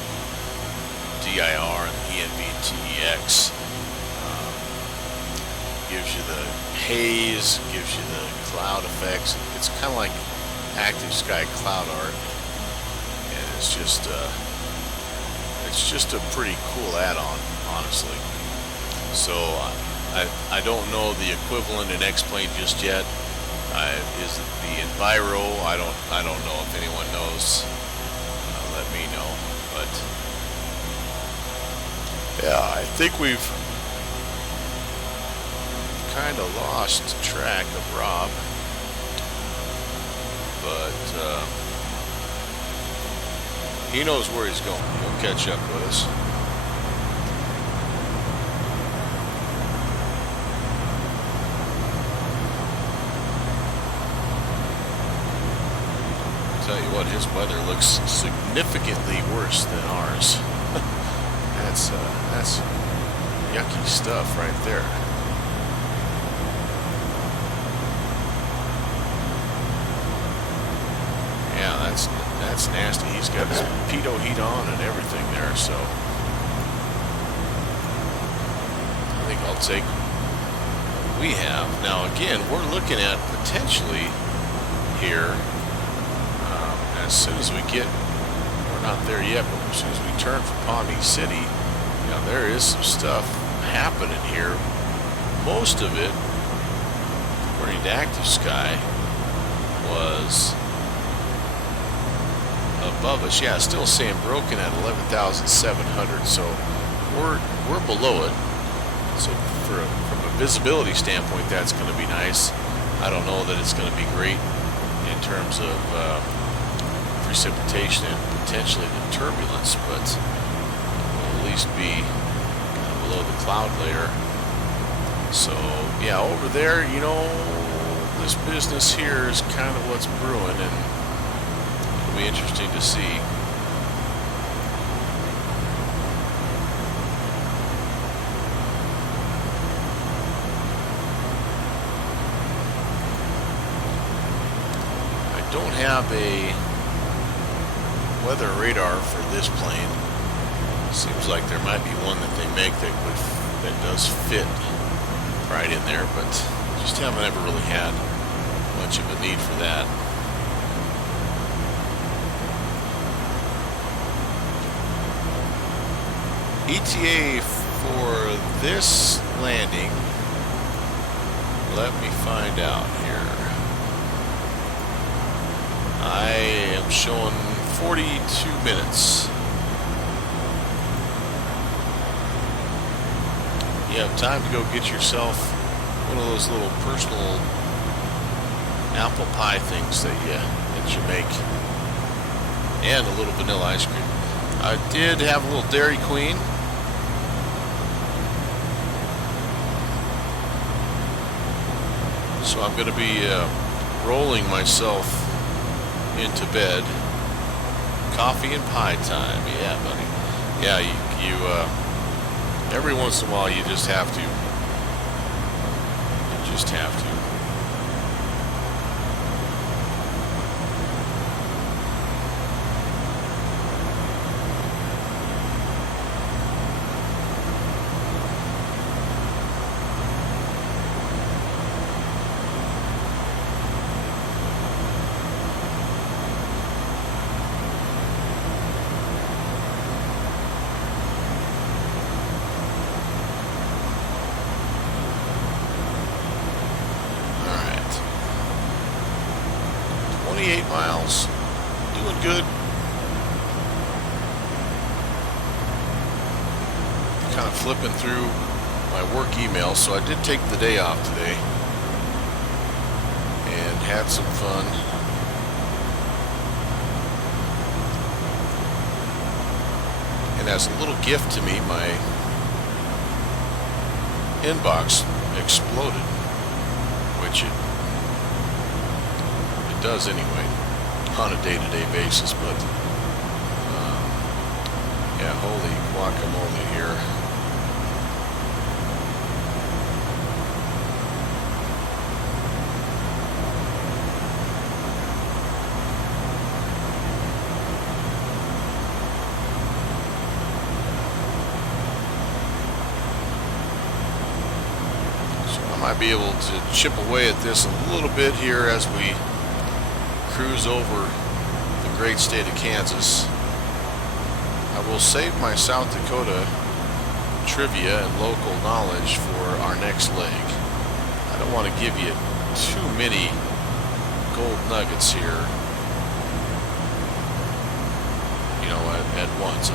DIR and ENV TEX. Gives you the haze, gives you the cloud effects. It's kind of like active sky cloud art, and it's just a pretty cool add-on, honestly. So I don't know the equivalent in X-Plane just yet. Is it the Enviro? I don't know if anyone knows. Let me know. But yeah, I think we've kind of lost track of Rob, but he knows where he's going. He'll catch up with us. Tell you what, his weather looks significantly worse than ours. That's yucky stuff right there. Yeah, that's nasty. He's got his pitot heat on and everything there, so I think I'll take what we have. Now again, we're looking at potentially here, as soon as we get, we're not there yet, but as soon as we turn for Pawnee City, you know, there is some stuff happening here. Most of it, according to Active Sky, was above us. Yeah, still saying broken at 11,700, so we're below it. So from a visibility standpoint, that's going to be nice. I don't know that it's going to be great in terms of precipitation and potentially the turbulence, but we'll at least be kind of below the cloud layer. So yeah, over there, you know, this business here is kind of what's brewing, and it'll be interesting to see. don't have a weather radar for this plane. Seems like there might be one that they make that does fit right in there, but just haven't ever really had much of a need for that. ETA for this landing, let me find out here. I am showing 42 minutes. You have time to go get yourself one of those little personal apple pie things that you make, and a little vanilla ice cream. I did have a little Dairy Queen. So I'm going to be rolling myself into bed. Coffee and pie time. Yeah, buddy. Yeah, you every once in a while you just have to. You just have to. Alright. 28 miles. Doing good. Kind of flipping through my work email, so I did take the day off today and had some fun. And as a little gift to me, my inbox exploded, which it does anyway on a day-to-day basis, but yeah, holy guacamole here. Might be able to chip away at this a little bit here as we cruise over the great state of Kansas. I will save my South Dakota trivia and local knowledge for our next leg. I don't want to give you too many gold nuggets here, you know, at once.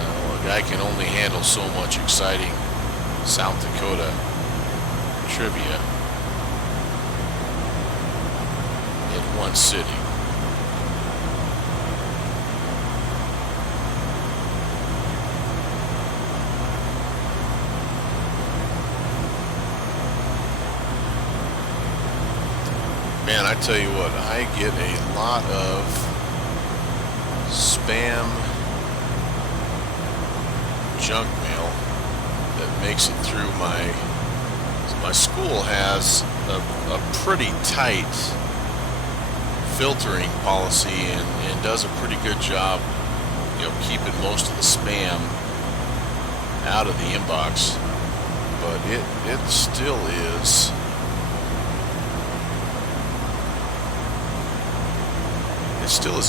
I can only handle so much exciting South Dakota trivia in one sitting. Man, I tell you what, I get a lot of spam junk mail that makes it through my school has a pretty tight filtering policy and does a pretty good job, you know, keeping most of the spam out of the inbox, but it still is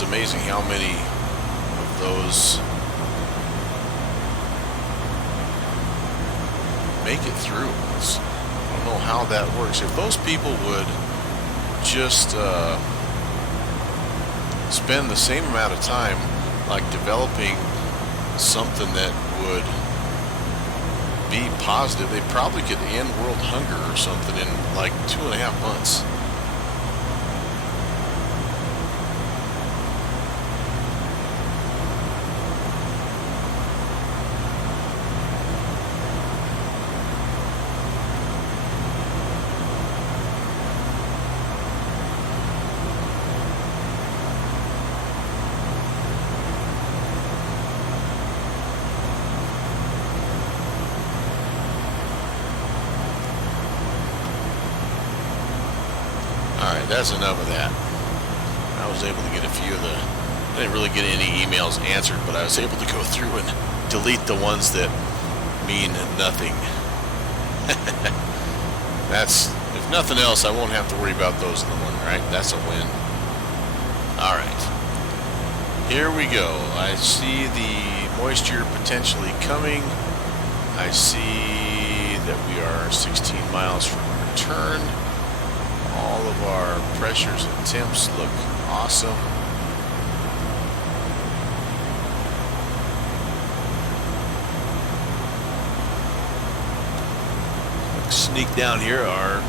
amazing how many of those make it through. I don't know how that works. If those people would just spend the same amount of time like developing something that would be positive, they probably could end world hunger or something in like 2.5 months. Alright, that's enough of that. I was able to get a few of the, I didn't really get any emails answered, but I was able to go through and delete the ones that mean nothing. That's, if nothing else, I won't have to worry about those in the morning, right? That's a win. Alright, here we go. I see the moisture potentially coming. I see that we are 16 miles from our turn. All of our pressures and temps look awesome. Sneak down here, our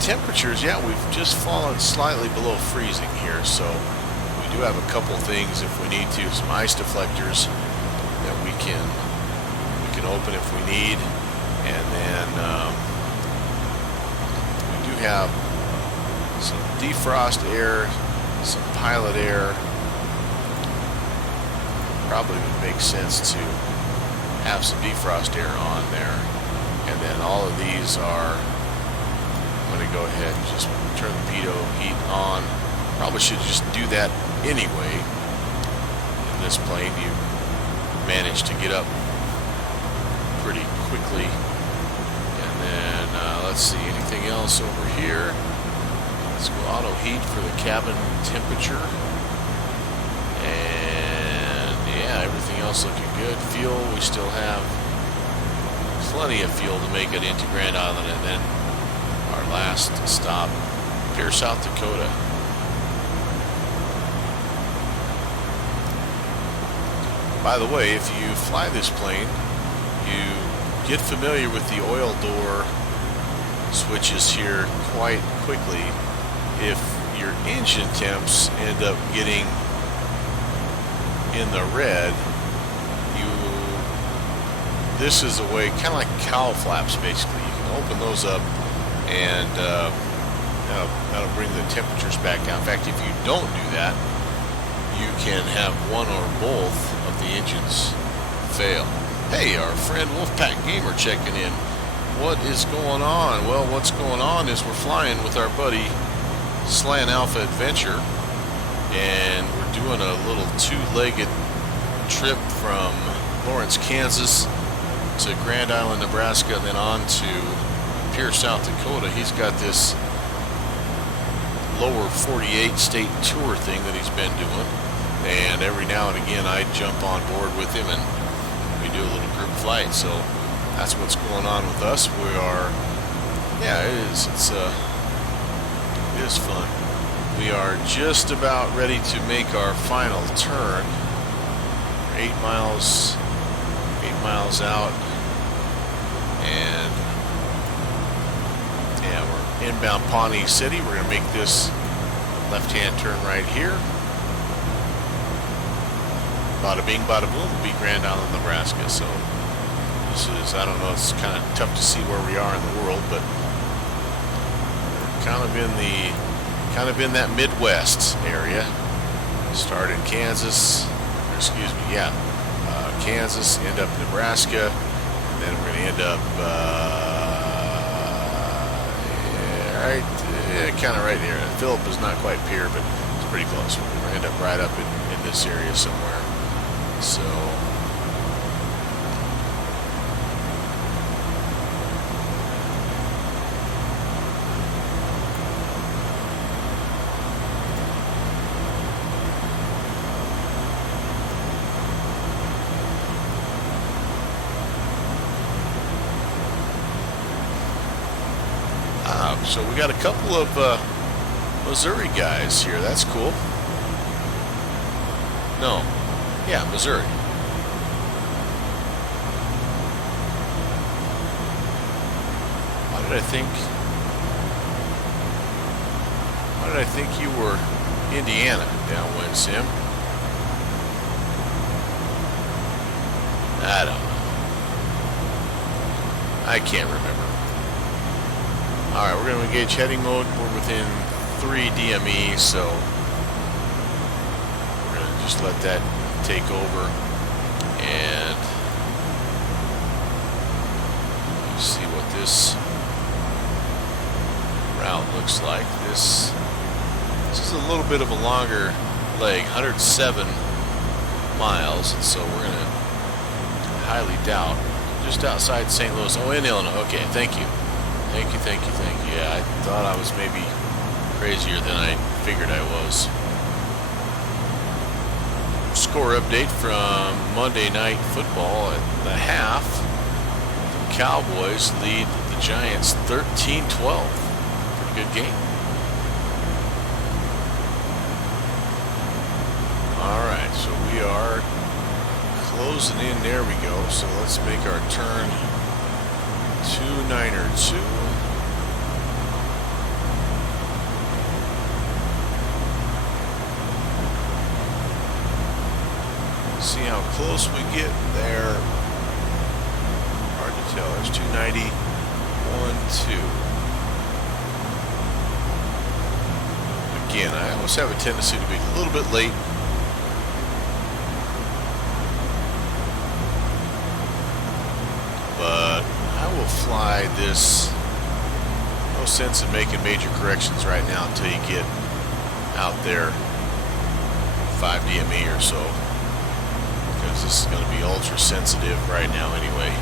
temperatures, yeah, we've just fallen slightly below freezing here, so we do have a couple things if we need to, some ice deflectors that we can open if we need, and then we do have some defrost air, some pilot air. Probably would make sense to have some defrost air on there. And then all of these are, I'm going to go ahead and just turn the pitot heat on. Probably should just do that anyway. In this plane, you manage to get up pretty quickly. And then, let's see, anything else over here? Let's go auto heat for the cabin temperature. And yeah, everything else looking good. Fuel, we still have plenty of fuel to make it into Grand Island, and then our last stop, Pierre, South Dakota. By the way, if you fly this plane, you get familiar with the oil door switches here quite quickly. If your engine temps end up getting in the red, this is a way, kind of like cowl flaps basically. You can open those up and that'll bring the temperatures back down. In fact, if you don't do that, you can have one or both of the engines fail. Hey, our friend Wolfpack Gamer checking in. What is going on? Well, what's going on is we're flying with our buddy SlantAlphaAdventures, and we're doing a little two-legged trip from Lawrence, Kansas to Grand Island, Nebraska, and then on to Pierre, South Dakota. He's got this lower 48 state tour thing that he's been doing, and every now and again I jump on board with him and we do a little group flight. So that's what's going on with us. We are, yeah, it is fun. We are just about ready to make our final turn. 8 miles out, and yeah, we're inbound Pawnee City. We're going to make this left-hand turn right here. Bada bing, bada boom, will be Grand Island, Nebraska. So this is, I don't know, it's kind of tough to see where we are in the world, but we're kind of in that Midwest area. Start in Kansas, or excuse me, yeah. Kansas, end up Nebraska, and then we're going to end up kind of right here. Phillip is not quite Pierre, but it's pretty close. We're going to end up right up in this area somewhere. So so we got a couple of Missouri guys here. That's cool. No. Yeah, Missouri. Why did I think you were Indiana downwind, Sim? I don't know. I can't remember. Alright, we're going to engage heading mode. We're within 3 DME, so we're going to just let that take over. And you see what this route looks like. This This is a little bit of a longer leg, 107 miles, and so we're going to highly doubt. Just outside St. Louis. Oh, in Illinois. Okay, thank you. Thank you. Yeah, I thought I was maybe crazier than I figured I was. Score update from Monday Night Football at the half. The Cowboys lead the Giants 13-12. Pretty good game. Alright, so we are closing in. There we go. So let's make our turn to 902. See how close we get there. Hard to tell. There's 290. 1, 2. Again, I always have a tendency to be a little bit late. But I will fly this. No sense in making major corrections right now until you get out there 5 DME or so. Because this is going to be ultra sensitive right now anyway.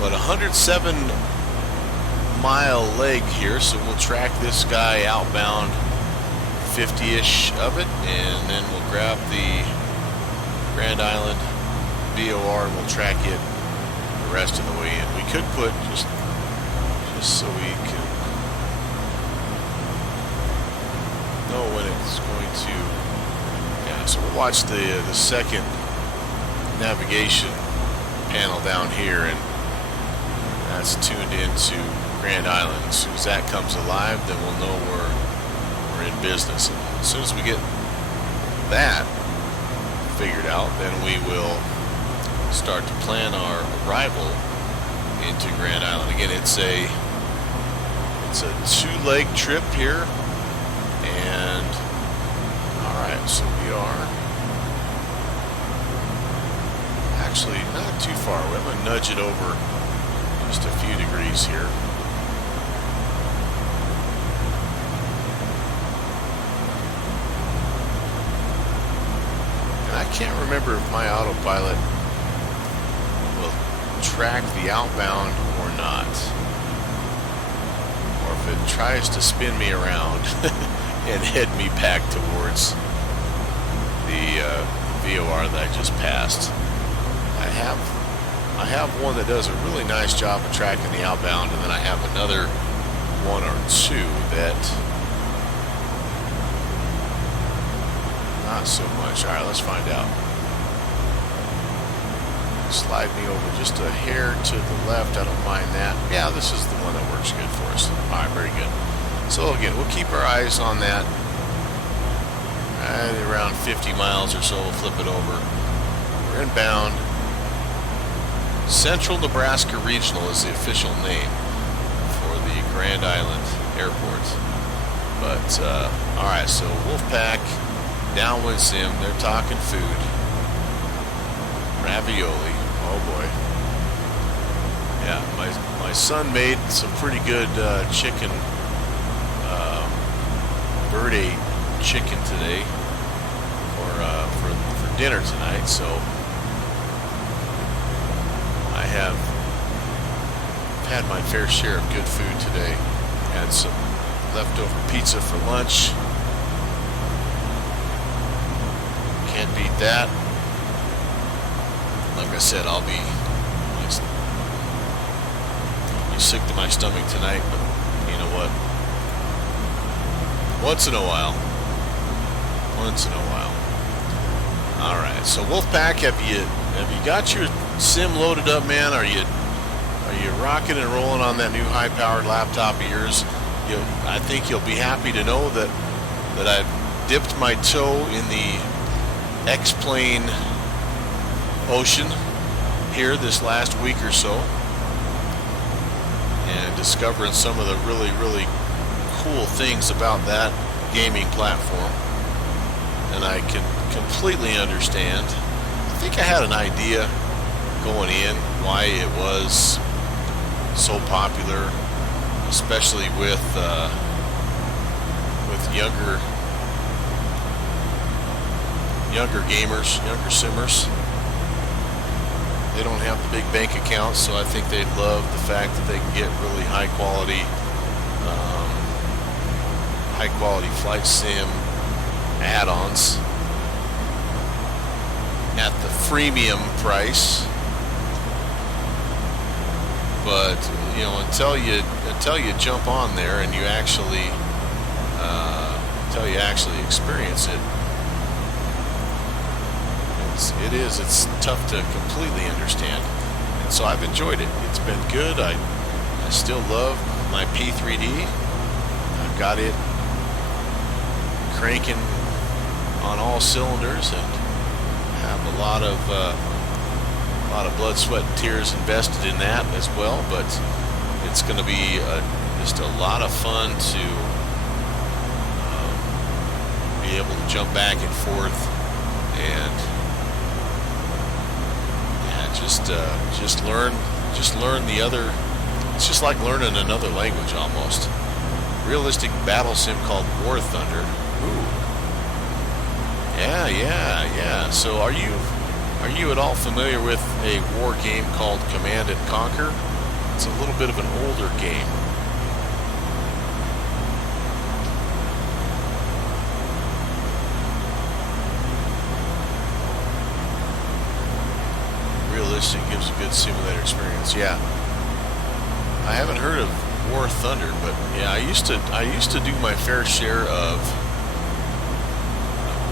But 107 mile leg here, so we'll track this guy outbound 50-ish of it, and then we'll grab the Grand Island VOR and we'll track it the rest of the way in. We could put just so we can know when it's going to. Yeah, so we'll watch the second navigation panel down here, and that's tuned into Grand Island. As soon as that comes alive, then we'll know we're in business. And as soon as we get that figured out, then we will start to plan our arrival into Grand Island. Again, it's a 2-leg trip here, and all right, so we are actually not too far away. I'm going to nudge it over just a few degrees here. And I can't remember if my autopilot will track the outbound or not, or if it tries to spin me around and head me back towards the VOR that I just passed. I have one that does a really nice job of tracking the outbound, and then I have another one or two that not so much. All right, let's find out. Slide me over just a hair to the left. I don't mind that. Yeah, this is the one that works good for us. All right, very good. So again, we'll keep our eyes on that. Around 50 miles or so, we'll flip it over. We're inbound. Central Nebraska Regional is the official name for the Grand Island Airport. But, all right, so Wolfpack, Downwind Sim, they're talking food. Ravioli, oh boy. Yeah, my son made some pretty good chicken, birthday chicken today for dinner tonight, so I have had my fair share of good food today. Had some leftover pizza for lunch. Can't beat that. Like I said, I'll be sick to my stomach tonight, but you know what? Once in a while. All right. So Wolfpack, have you got your sim loaded up, man? Are you rocking and rolling on that new high-powered laptop of yours? I think you'll be happy to know that I've dipped my toe in the X-Plane ocean here this last week or so, and discovering some of the really, really cool things about that gaming platform. And I can completely understand. I think I had an idea going in why it was so popular, especially with younger gamers, younger simmers. They don't have the big bank accounts, so I think they love the fact that they can get really high quality flight sim add-ons at the freemium price. But you know, until you jump on there and you actually experience it, it's tough to completely understand. And so I've enjoyed it. It's been good. I still love my P3D. I've got it cranking on all cylinders and have a lot of blood, sweat, and tears invested in that as well. But it's going to be just a lot of fun to be able to jump back and forth and just learn the other. It's just like learning another language almost. Realistic battle sim called War Thunder. Ooh. Yeah. So are you at all familiar with a war game called Command and Conquer? It's a little bit of an older game. Realistic gives a good simulator experience. Yeah. I haven't heard of War Thunder, but yeah, I used to do my fair share of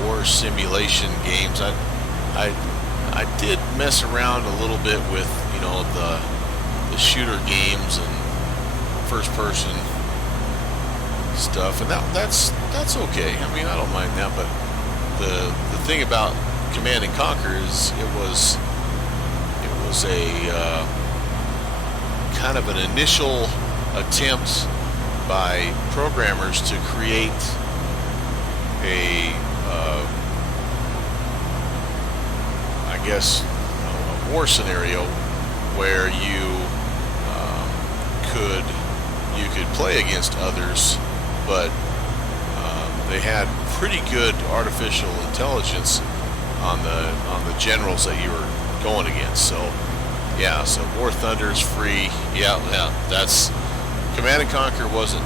war simulation games. I did mess around a little bit with, you know, the shooter games and first person stuff, and that's okay. I mean, I don't mind that, but the thing about Command and Conquer is it was a kind of an initial attempt by programmers to create a a war scenario where you could play against others, but they had pretty good artificial intelligence on the generals that you were going against. So yeah, so War Thunder's free. Yeah, that's Command and Conquer wasn't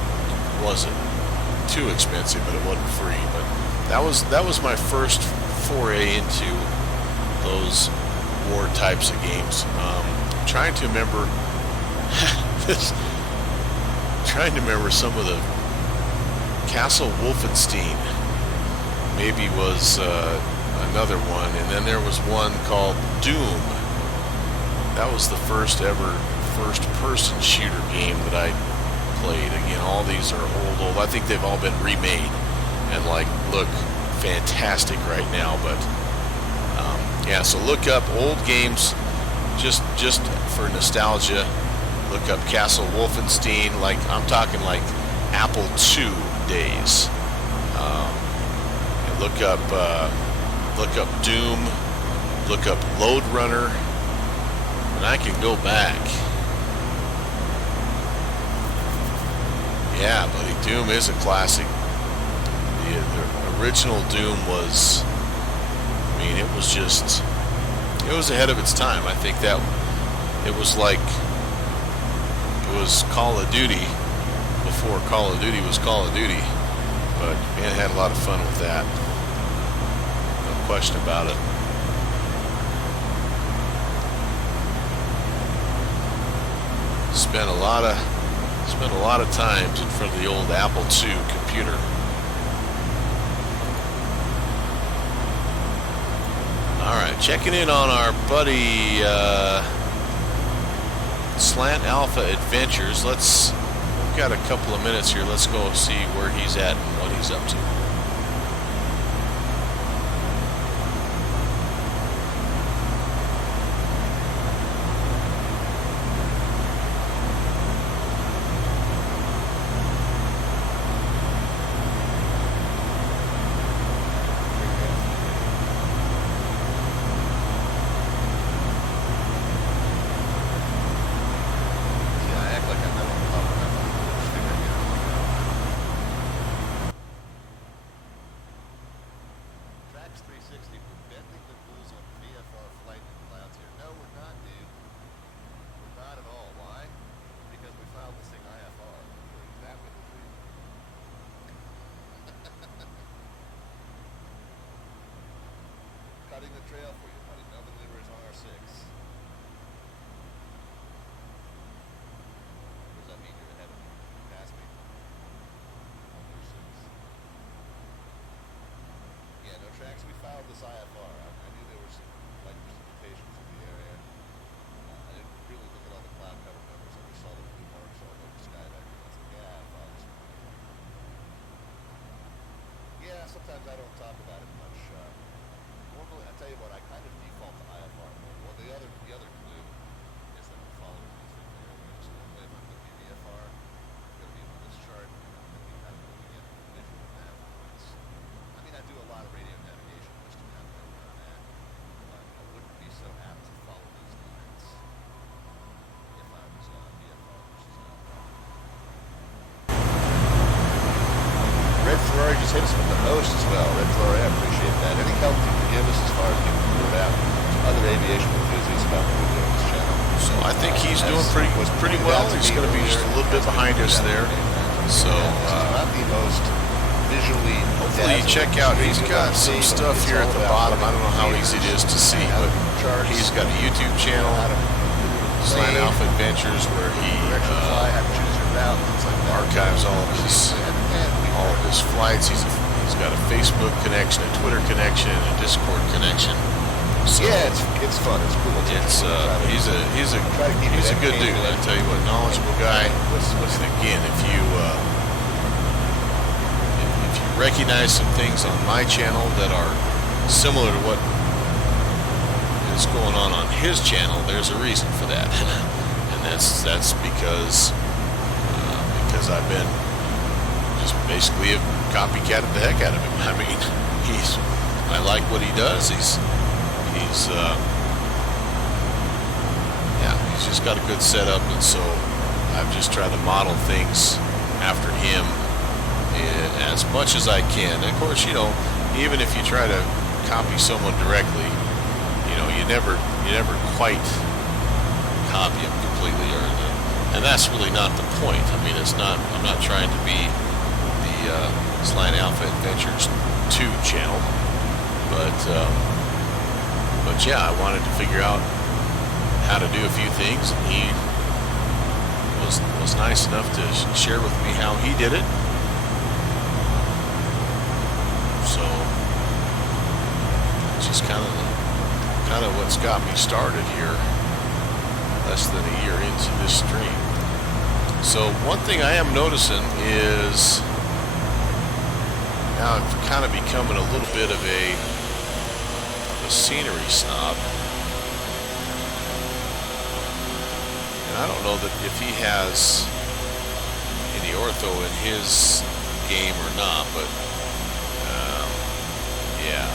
too expensive, but it wasn't free. But that was my first foray into those war types of games. Trying to remember some of the Castle Wolfenstein maybe was another one, and then there was one called Doom. That was the first ever first-person shooter game that I played. Again, all these are old. I think they've all been remade and look fantastic right now. But yeah, so look up old games just for nostalgia. Look up Castle Wolfenstein. I'm talking Apple II days. And look up Doom. Look up Load Runner. And I can go back. Yeah, buddy, Doom is a classic. The original Doom was, it was ahead of its time. I think that it was Call of Duty before Call of Duty was Call of Duty. But man, I had a lot of fun with that. No question about it. Spent a lot of times in front of the old Apple II computer. All right, checking in on our buddy SlantAlphaAdventures. We've got a couple of minutes here. Let's go see where he's at and what he's up to. cutting the trail for you, buddy. Melvin Liver is on R6. What does that mean? You're ahead of me. You passed me. On R6. Yeah, no tracks. We filed this IFR. I knew there were some light precipitations in the area. I didn't really look at all the cloud cover numbers. I just saw the blue marks all over the sky back there. I was like, yeah, I filed this one. Yeah, sometimes I don't talk about it much. Normally, I tell you what, I kind of default to IFR. Well, the other clue is that the following these in the area. So normally, if I'm going to be VFR, I'm going to be on this chart, and I'm going to be kind of looking at visual nav points. I mean, I do a lot of radio navigation just to kind of know where I'm at, but I wouldn't be so apt to follow these lines if I was VFR versus IFR. Red Ferrari just hit us with the host as well. Red Ferrari, I appreciate that. Any help you can give us as far as getting the word out to other aviation enthusiasts about what we're doing on this channel? So I think he's doing pretty well. He's going to be just a little bit behind us there. So not the most visually. hopefully you check out. He's got some stuff here at the bottom. I don't know how easy it is to see, but he's got a YouTube channel, SlantAlphaAdventures, where he archives all of his flights. He's got a Facebook connection, a Twitter connection, and a Discord connection. So yeah, it's fun. It's cool. He's a good dude. I tell you what, knowledgeable guy. And again, if you recognize some things on my channel that are similar to what is going on his channel, there's a reason for that, and that's because I've been just basically a copycat of the heck out of him. I mean, I like what he does. He's just got a good setup, and so I've just tried to model things after him as much as I can. And of course, even if you try to copy someone directly, you never quite copy them completely, and that's really not the point. I mean, I'm not trying to be the SlantAlphaAdventures 2 channel, but yeah, I wanted to figure out how to do a few things, and he was nice enough to share with me how he did it. So it's just kind of what's got me started here, less than a year into this stream. So one thing I am noticing is now I'm kind of becoming a little bit of a scenery snob. And I don't know that if he has any ortho in his game or not, but yeah.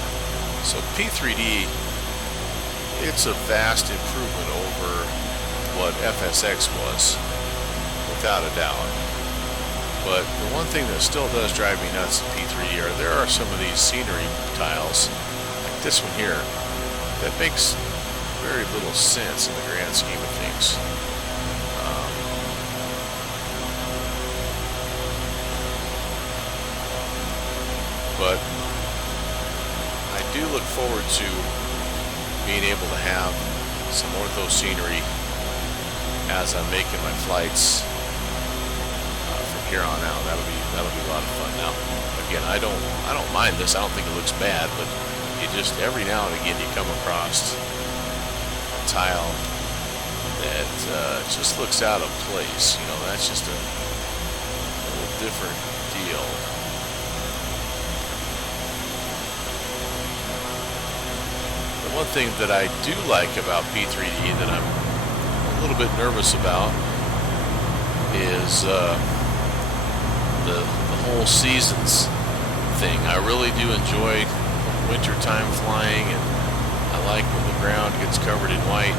So P3D, it's a vast improvement over what FSX was, without a doubt. But the one thing that still does drive me nuts in P3D there are some of these scenery tiles, like this one here, that makes very little sense in the grand scheme of things. But I do look forward to being able to have some ortho scenery as I'm making my flights from here on out. That'll be a lot of fun. Now, again, I don't mind this. I don't think it looks bad, but you just every now and again you come across a tile that just looks out of place. That's just a little different deal. One thing that I do like about P3D that I'm a little bit nervous about is the whole seasons thing. I really do enjoy wintertime flying, and I like when the ground gets covered in white.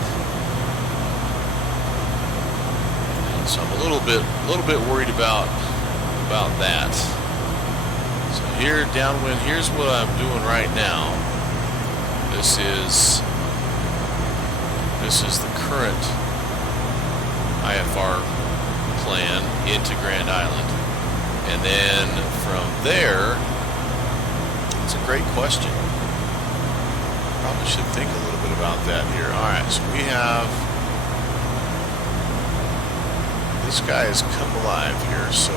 And so I'm a little bit worried about that. So here downwind, here's what I'm doing right now. This is the current IFR plan into Grand Island, and then from there, it's a great question. Probably should think a little bit about that here. Alright, so we have... This guy has come alive here, so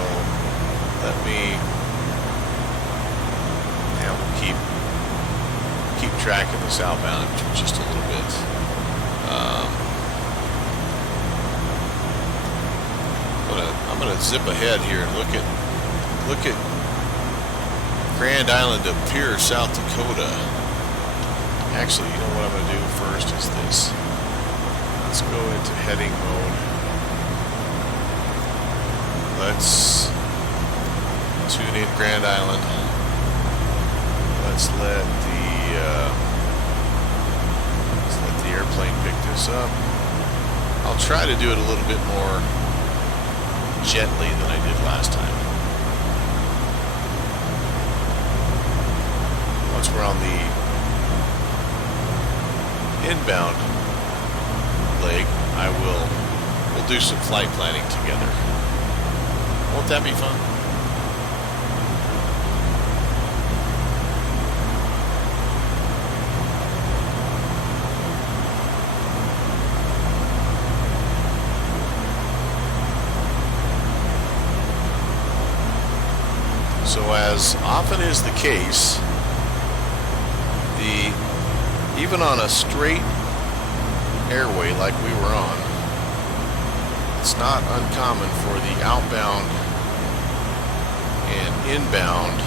let me... Yeah, we'll keep track of this outbound just a little bit. I'm gonna zip ahead here and look at Grand Island of Pierre, South Dakota. Actually, you know what I'm gonna do first is this. Let's go into heading mode. Let's tune in Grand Island. Let's let the airplane pick this up. I'll try to do it a little bit more gently than I did last time. Once we're on the inbound leg, we'll do some flight planning together. Won't that be fun? So as often is the case, even on a straight airway like we were on, it's not uncommon for the outbound and inbound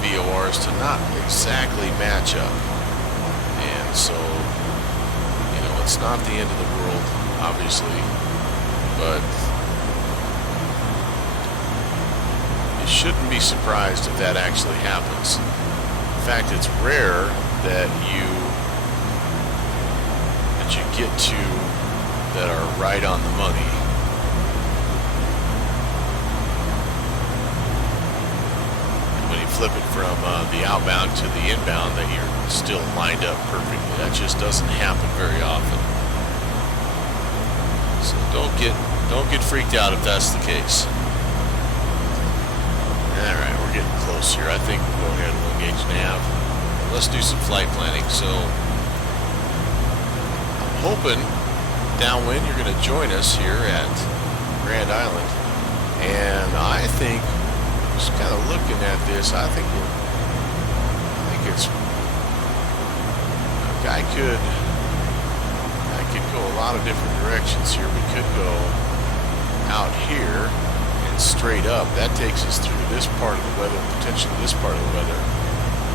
VORs to not exactly match up. And so, it's not the end of the world, obviously, but you shouldn't be surprised if that actually happens. In fact, it's rare that you get two that are right on the money. And when you flip it from the outbound to the inbound, that you're still lined up perfectly. That just doesn't happen very often. So don't get freaked out if that's the case. Alright, we're getting close here. I think we'll go ahead and we'll engage nav. Let's do some flight planning. So, I'm hoping downwind you're going to join us here at Grand Island. And I think, just kind of looking at this, I think it's... I could go a lot of different directions here. We could go out here and straight up. That takes us through this part of the weather, potentially this part of the weather.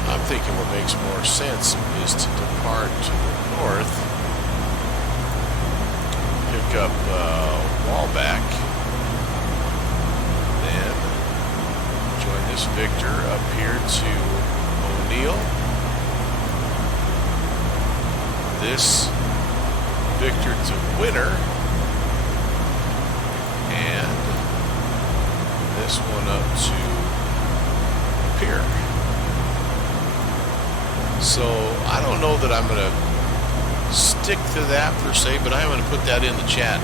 I'm thinking what makes more sense is to depart to the north, pick up Wallback, then join this Victor up here to O'Neill. This Victor to Winter, and this one up to Pierre. So I don't know that I'm going to stick to that per se, but I'm going to put that in the chat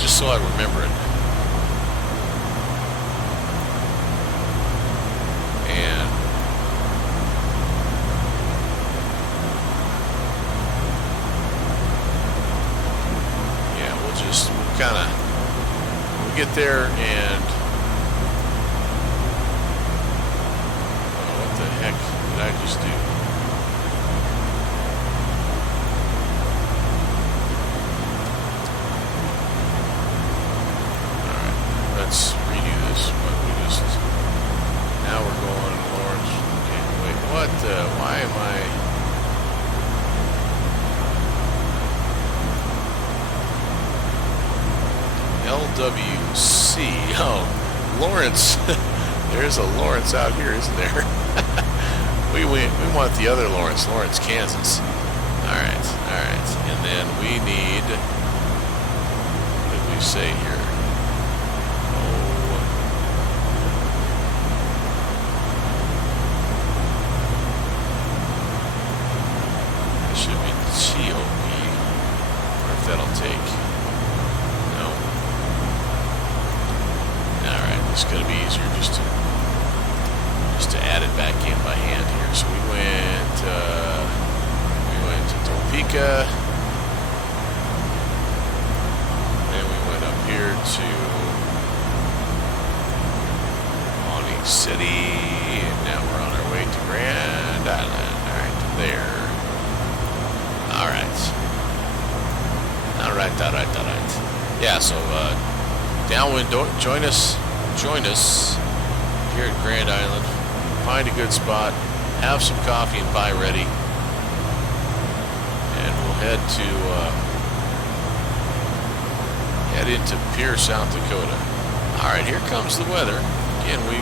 just so I remember it. And yeah, we'll kind of get there and what the heck did I just do? Alright, let's redo this. Now we're going Lawrence. Okay, wait, what? Why am I... LWC. Oh, Lawrence. There's a Lawrence out here, isn't there? we want the other Lawrence, Kansas. All right. And then we need, what did we say here? Oh. It should be TOP. Or if that'll take. It's going to be easier just to just to add it back in by hand here. So we went to Topeka, then we went up here to Pawnee City, and now we're on our way to Grand Island. Alright, there. Alright. Yeah, so downwind, join us here at Grand Island. Find a good spot, have some coffee and pie ready, and we'll head into Pierce, South Dakota. Alright, here comes the weather. Again, we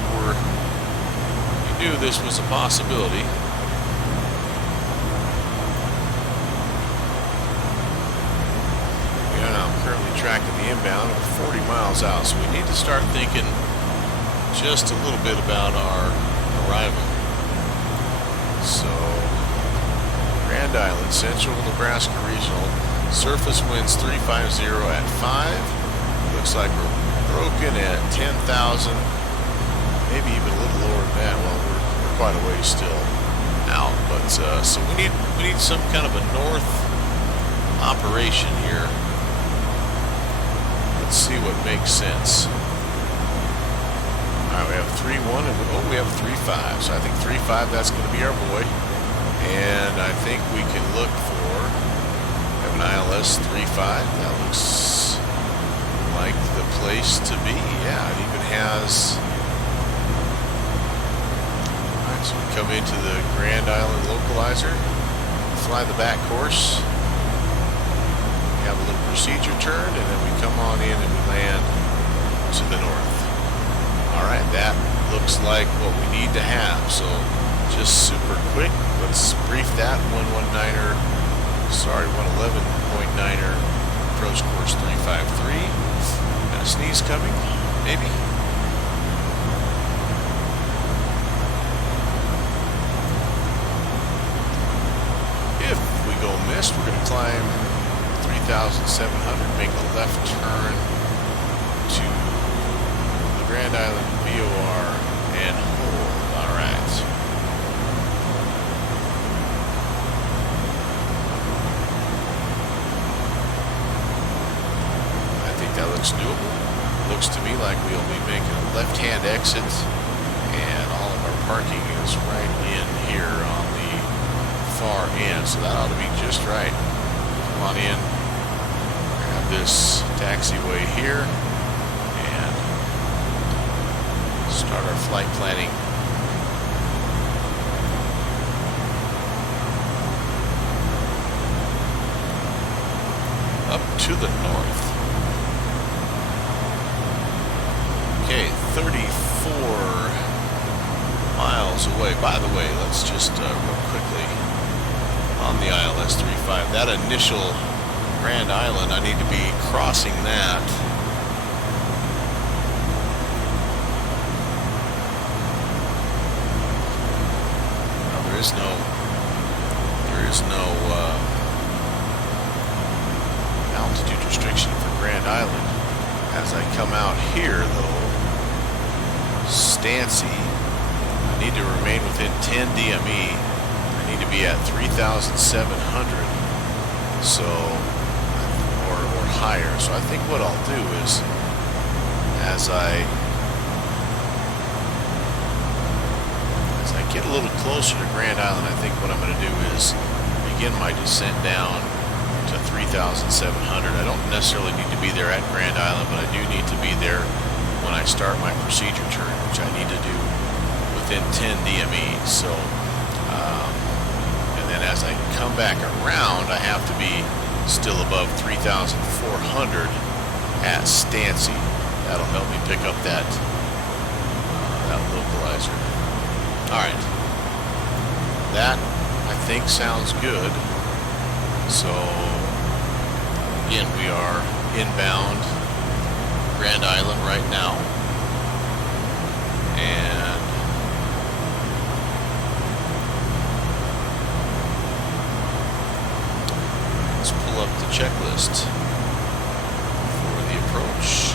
knew this was a possibility. We are now currently tracking the inbound at 40 miles out, so we need to start thinking just a little bit about our arrival. So, Grand Island, Central Nebraska Regional, surface winds 350 at 5. Looks like we're broken at 10,000, maybe even a little lower than that. Well, we're quite a ways still out, but so we need some kind of a north operation here. Let's see what makes sense. Alright, we have 3-1 and we have 3-5. So I think 3-5, that's going to be our boy. And I think we can look for, we have an ILS 3-5. That looks like the place to be. Yeah, it even has. Alright, so we come into the Grand Island localizer, fly the back course, we have a little procedure turn, and then we come on in and we land to the north. Alright, that looks like what we need to have. So just super quick, let's brief that. 111.9er approach course 353. Got a sneeze coming, maybe. If we go missed, we're going to climb 3,700, make a left turn to the Grand Island VOR and hold. Alright. I think that looks doable. Looks to me like we'll be making a left-hand exit, and all of our parking is right in here on the far end, so that ought to be just right. Come on in, grab this taxiway here, and start our flight planning. Up to the north. Okay, 34 miles away. By the way, let's just real quickly on the ILS 35. That initial Grand Island, I need to be crossing that. Now, there is no altitude restriction for Grand Island. As I come out here, though, Stancy, I need to remain within 10 DME. I need to be at 3,700, so or higher. So I think what I'll do is, as I get a little closer to Grand Island, I think what I'm going to do is begin my descent down to 3,700. I don't necessarily need to be there at Grand Island, but I do need to be there when I start my procedure turn, which I need to do within 10 DME. So, and then as I come back around, I have to be still above 3,400 at Stancy. That'll help me pick up that localizer. All right, that I think sounds good. So again, we are inbound Grand Island right now, and let's pull up the checklist for the approach.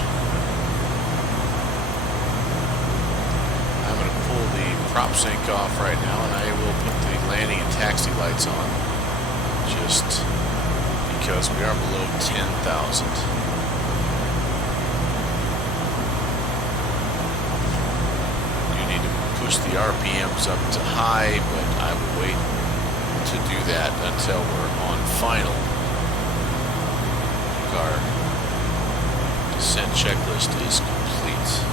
I'm going to pull the prop sync off right now, and I will put the landing and taxi lights on, just because we are below 10,000. You need to push the RPMs up to high, but I will wait to do that until we're on final. Our descent checklist is complete.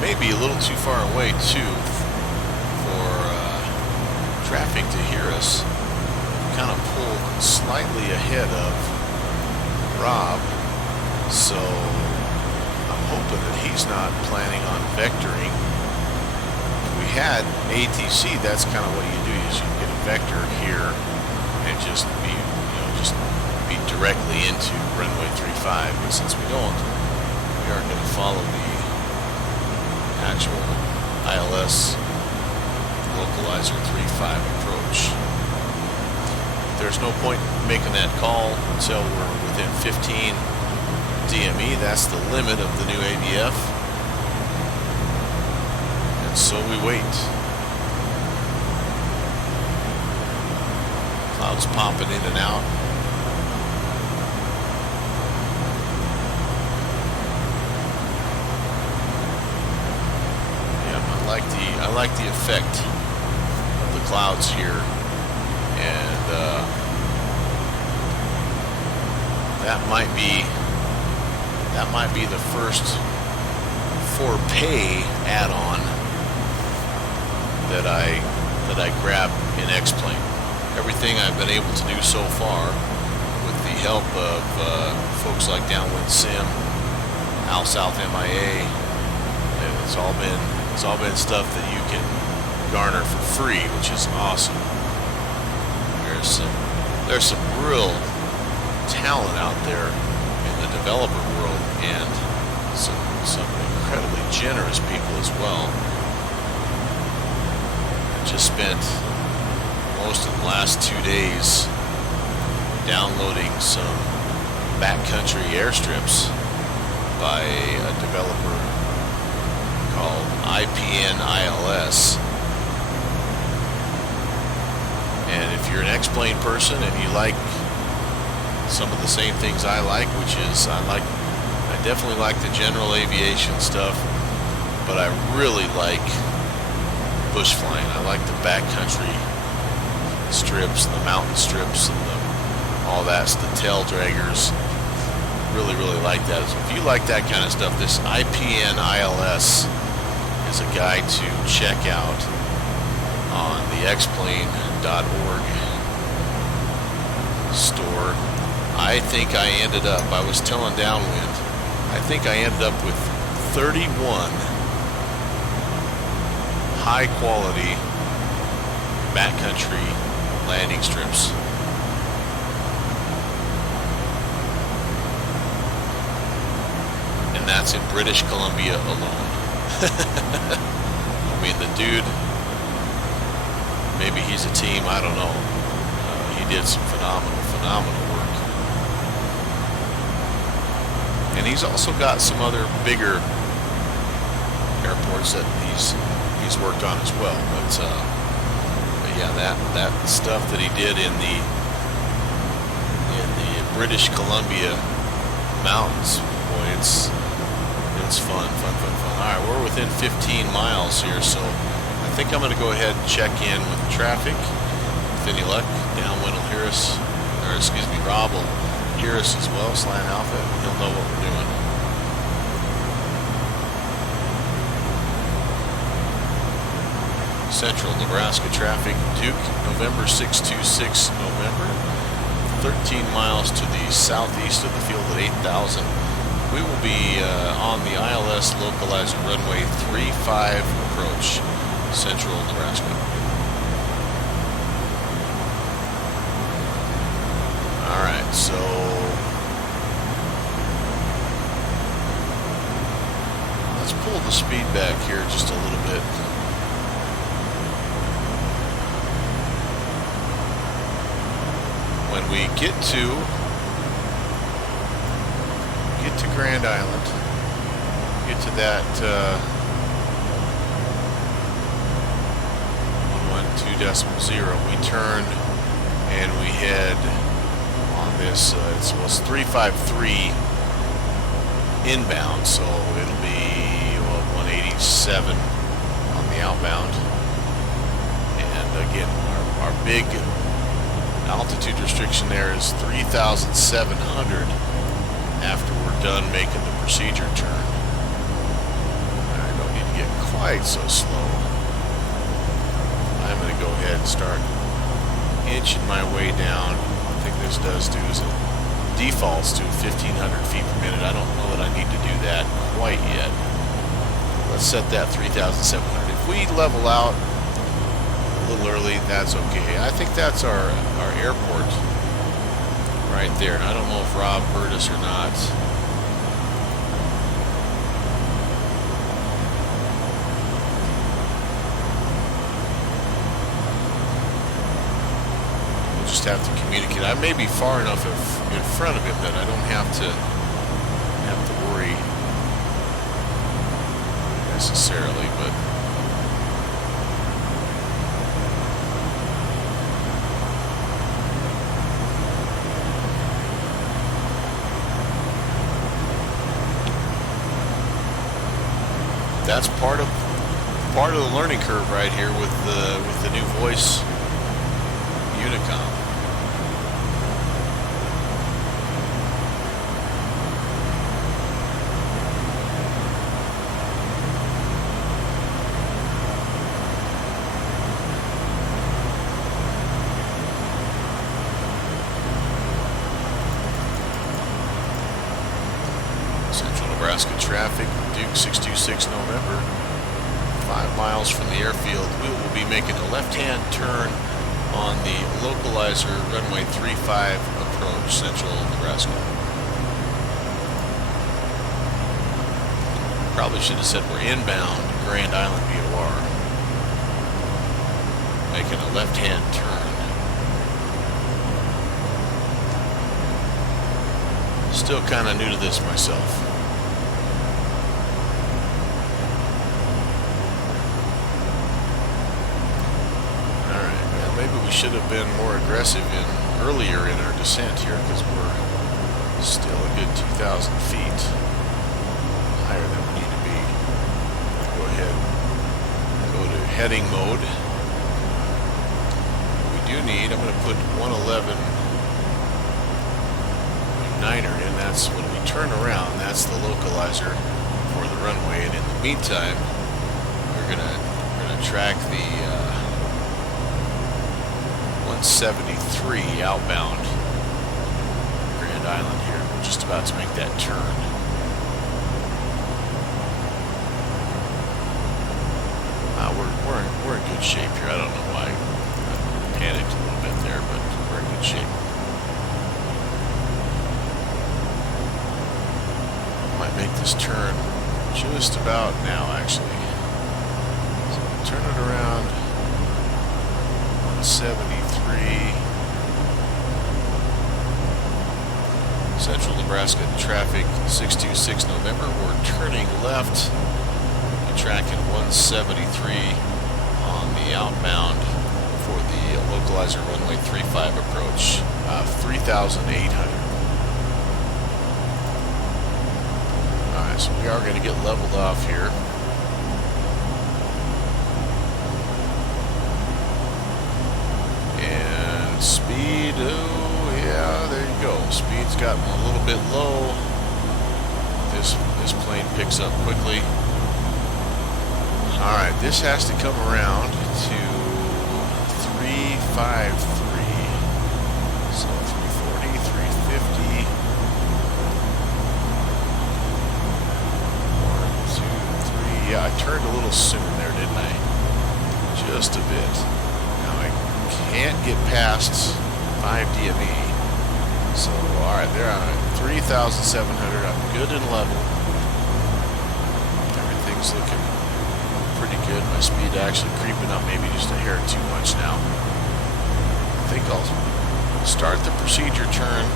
Maybe a little too far away too for traffic to hear us. Kind of pulled slightly ahead of Rob, so I'm hoping that he's not planning on vectoring. If we had ATC, that's kind of what you do, is you get a vector here and just be directly into runway 35. But since we don't, we are going to follow the actual ILS localizer 35 approach. There's no point making that call until we're within 15 DME. That's the limit of the new AVF. And so we wait. Clouds popping in and out. I like the effect of the clouds here, and that might be the first for pay add-on that I grab in X-Plane. Everything I've been able to do so far, with the help of folks like Downwind Sim, Al South MIA, and it's all been stuff that you can garner for free, which is awesome. There's some real talent out there in the developer world, and some incredibly generous people as well. I just spent most of the last 2 days downloading some backcountry airstrips by a developer called IPN ILS. And if you're an X-Plane person and you like some of the same things I like, which is I definitely like the general aviation stuff, but I really like bush flying. I like the backcountry strips, and the mountain strips, and all that's the tail draggers. Really like that. So if you like that kind of stuff, this IPN ILS is a guy to check out on the xplane.org store. I think I was telling Downwind, I think I ended up with 31 high quality backcountry landing strips. And that's in British Columbia alone. I mean, the dude, maybe he's a team, I don't know. He did some phenomenal work. And he's also got some other bigger airports that he's worked on as well. But yeah, that stuff that he did in the British Columbia mountains, boy, it's fun. All right, we're within 15 miles here, so I think I'm going to go ahead and check in with traffic. With any luck, Downwind will hear us, or excuse me, Rob will hear us as well, Slant Alpha. He'll know what we're doing. Central Nebraska traffic, Duke, November 626, November. 13 miles to the southeast of the field at 8,000. We will be on the ILS localizer runway 35 approach, Central Nebraska. All right, so let's pull the speed back here just a little bit. When we get to Grand Island, get to that 112.0, we turn and we head on this. It was 353 inbound, so it'll be 187 on the outbound. And again, our big altitude restriction there is 3,700 after we're done making the procedure turn. I don't need to get quite so slow. I'm going to go ahead and start inching my way down. One thing this does do is it defaults to 1,500 feet per minute. I don't know that I need to do that quite yet. Let's set that 3,700. If we level out a little early, that's okay. I think that's our airport right there. And I don't know if Rob heard us or not. We'll just have to communicate. I may be far enough in front of him that I don't have to worry necessarily, but that's part of the learning curve right here with the new voice Unicom. Central Nebraska traffic, Duke 626 November. 5 miles from the airfield, we will be making a left-hand turn on the localizer runway 35 approach, Central Nebraska. Probably should have said we're inbound Grand Island VOR. Making a left-hand turn. Still kind of new to this myself. Maybe we should have been more aggressive earlier in our descent here, because we're still a good 2,000 feet higher than we need to be. Go ahead and go to heading mode. We do need, I'm going to put 111 9er in. That's when we turn around, that's the localizer for the runway. And in the meantime, we're gonna track the 173 outbound Grand Island here. We're just about to make that turn. We're in good shape here. I don't know why I panicked a little bit there, but we're in good shape. Might make this turn just about now, actually. So turn it around. 173. Central Nebraska traffic, 626 November. We're turning left and tracking 173 on the outbound for the localizer runway 35 approach, 3,800. Alright, so we are going to get leveled off here. And speed, oh yeah, there you go. Speed's gotten a little bit low. This plane picks up quickly. Alright, this has to come around to 353. So 340, 350. 1, 2, 3. Yeah, I turned a little soon there, didn't I? Just a bit. Now I can't get past 5 DME. So, alright, they're on 3,700. I'm good and level. is looking pretty good. My speed actually creeping up maybe just a hair too much now. I think I'll start the procedure turn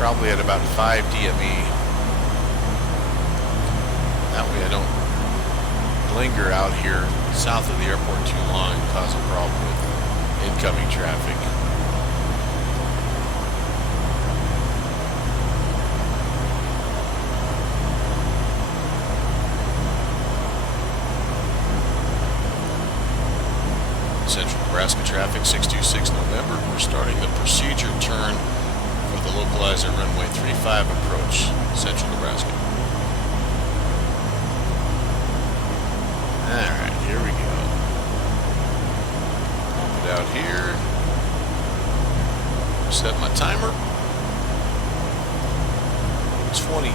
probably at about 5 DME. That way I don't linger out here south of the airport too long and cause a problem with incoming traffic. Central Nebraska traffic, 626 November. We're starting the procedure turn for the localizer runway 35 approach, Central Nebraska. Alright, here we go. Pump it out here. Set my timer. 28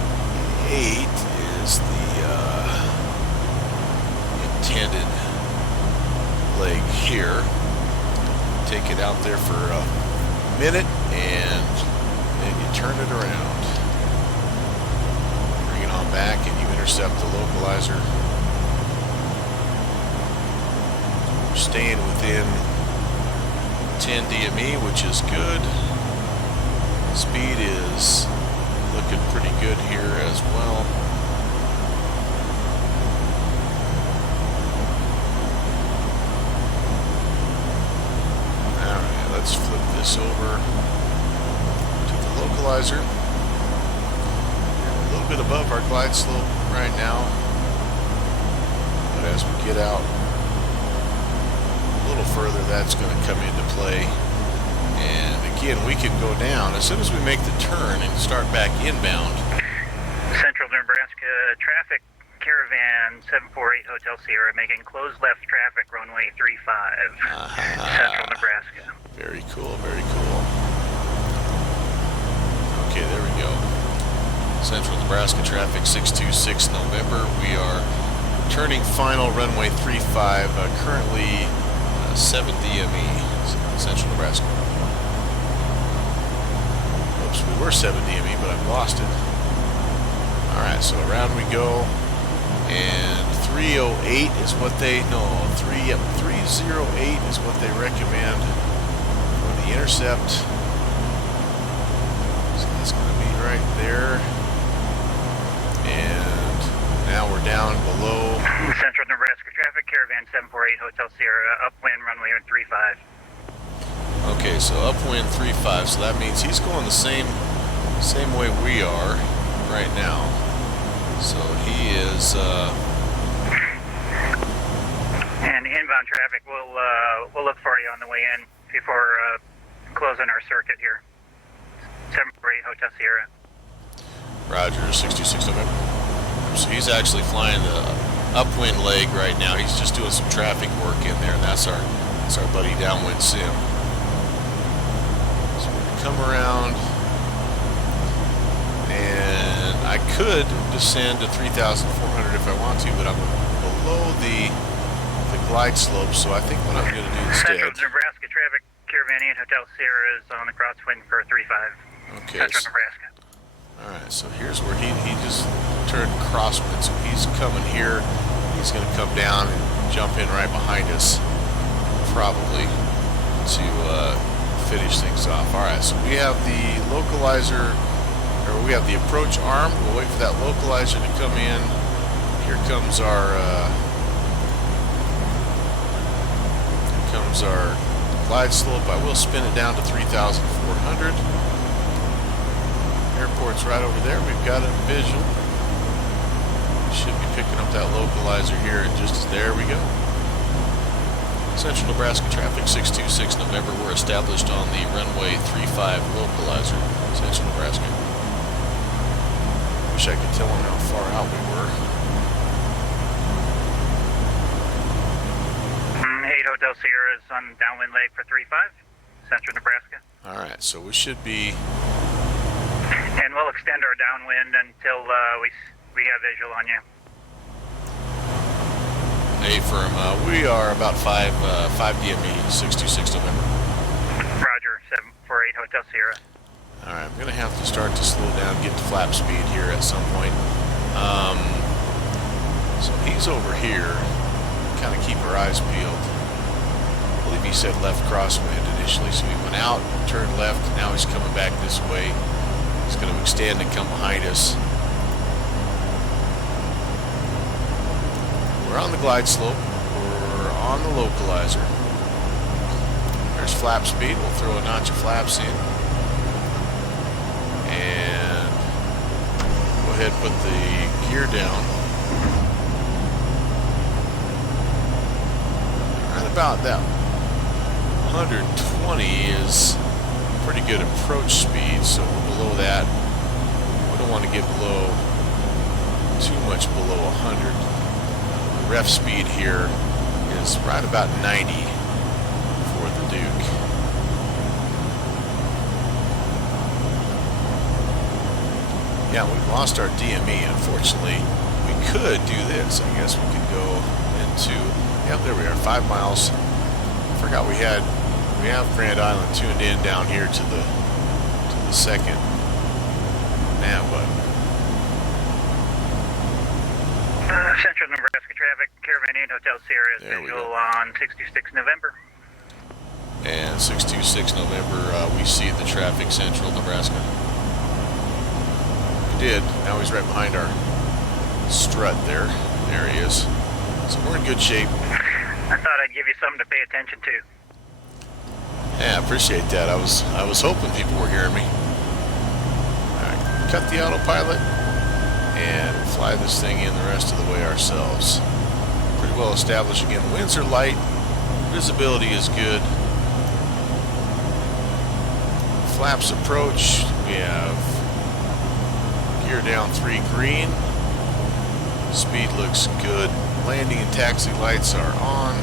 is the intended leg here. Take it out there for a minute and then you turn it around. Bring it on back and you intercept the localizer. We're staying within 10 DME, which is good. Speed is looking pretty good here as well. Let's flip this over to the localizer. A little bit above our glide slope right now, but as we get out a little further, that's going to come into play. And again, we can go down as soon as we make the turn and start back inbound. Central Nebraska traffic, Caravan 748 Hotel Sierra, making closed left traffic, runway 35, Central Nebraska. Very cool, very cool. Okay, there we go. Central Nebraska traffic, 626 November. We are turning final runway 35, currently 7 DME, Central Nebraska. Oops, we were 7 DME, but I've lost it. Alright, so around we go. And 308 is what they, no, 308 is what they recommend for the intercept. So that's going to be right there. And now we're down below. Central Nebraska traffic, Caravan 748 Hotel Sierra, upwind runway 35. Okay, so upwind 35, so that means he's going the same way we are right now. So he is, and inbound traffic, we'll look for you on the way in before closing our circuit here. 748 Hotel Sierra. Roger, 626 November. So he's actually flying the upwind leg right now. He's just doing some traffic work in there, and that's our buddy downwind sim. So we're gonna come around. And I could descend to 3,400 if I want to, but I'm below the glide slope, so I think what I'm going to do instead... Central Nebraska traffic, Caravan 8 Hotel Sierra is on the crosswind for 35. Okay. Central Nebraska. Alright, so here's where he just turned crosswind, so he's coming here. He's going to come down and jump in right behind us, probably, to finish things off. Alright, so we have the localizer... we have the approach arm. We'll wait for that localizer to come in. Here comes our glide slope. I will spin it down to 3,400. Airport's right over there. We've got a visual. We should be picking up that localizer here and there we go. Central Nebraska traffic, 626 November. We're established on the runway 35 localizer, Central Nebraska. Wish I could tell them how far out we were. 8 Hotel Sierra is on downwind leg for 35, Central Nebraska. Alright, so we should be... And we'll extend our downwind until we have visual on you. A-firm, we are about 5 DME, 626 November. Roger, 748 Hotel Sierra. Alright, I'm going to have to start to slow down, get to flap speed here at some point. So he's over here. Kind of keep our eyes peeled. I believe he said left crosswind initially, so he went out, turned left, and now he's coming back this way. He's going to extend and come behind us. We're on the glide slope. We're on the localizer. There's flap speed. We'll throw a notch of flaps in. And go ahead and put the gear down. Right about that 120 is pretty good approach speed, so we're below that. We don't want to get below, too much below 100. The ref speed here is right about 90 for the Duke. Yeah, we've lost our DME, unfortunately. We could do this. I guess we could go into, yep, there we are, 5 miles. I forgot we have Grand Island tuned in down here to the second nav button. Central Nebraska traffic, Caravan 8 Hotel Sierra, schedule on 626 November. And 626 November, we see the traffic, Central Nebraska. We did. Now he's right behind our strut there. There he is. So we're in good shape. I thought I'd give you something to pay attention to. Yeah, I appreciate that. I was hoping people were hearing me. All right, cut the autopilot and fly this thing in the rest of the way ourselves. Pretty well established again. The winds are light, visibility is good. Flaps approach. We have gear down 3 green. Speed looks good. Landing and taxi lights are on.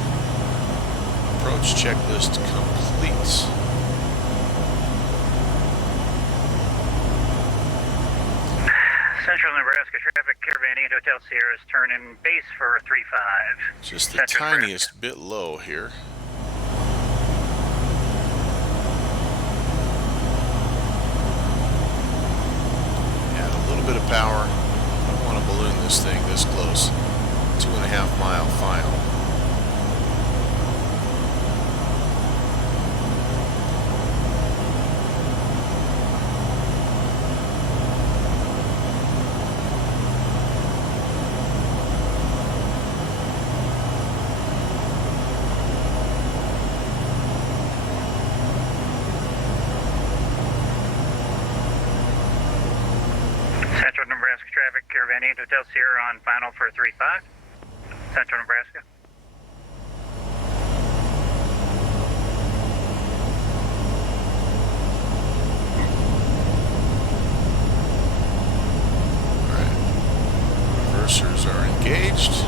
Approach checklist complete. Central Nebraska traffic, Caravan 8 Hotel Sierra is turning base for 35. Just the Central tiniest bit low here. Add a little bit of power. I don't want to balloon this thing this close. 2.5 mile final. Central Nebraska traffic, Caravan 8 Hotel Sierra on final for 35. Central Nebraska. Alright. Reversers are engaged.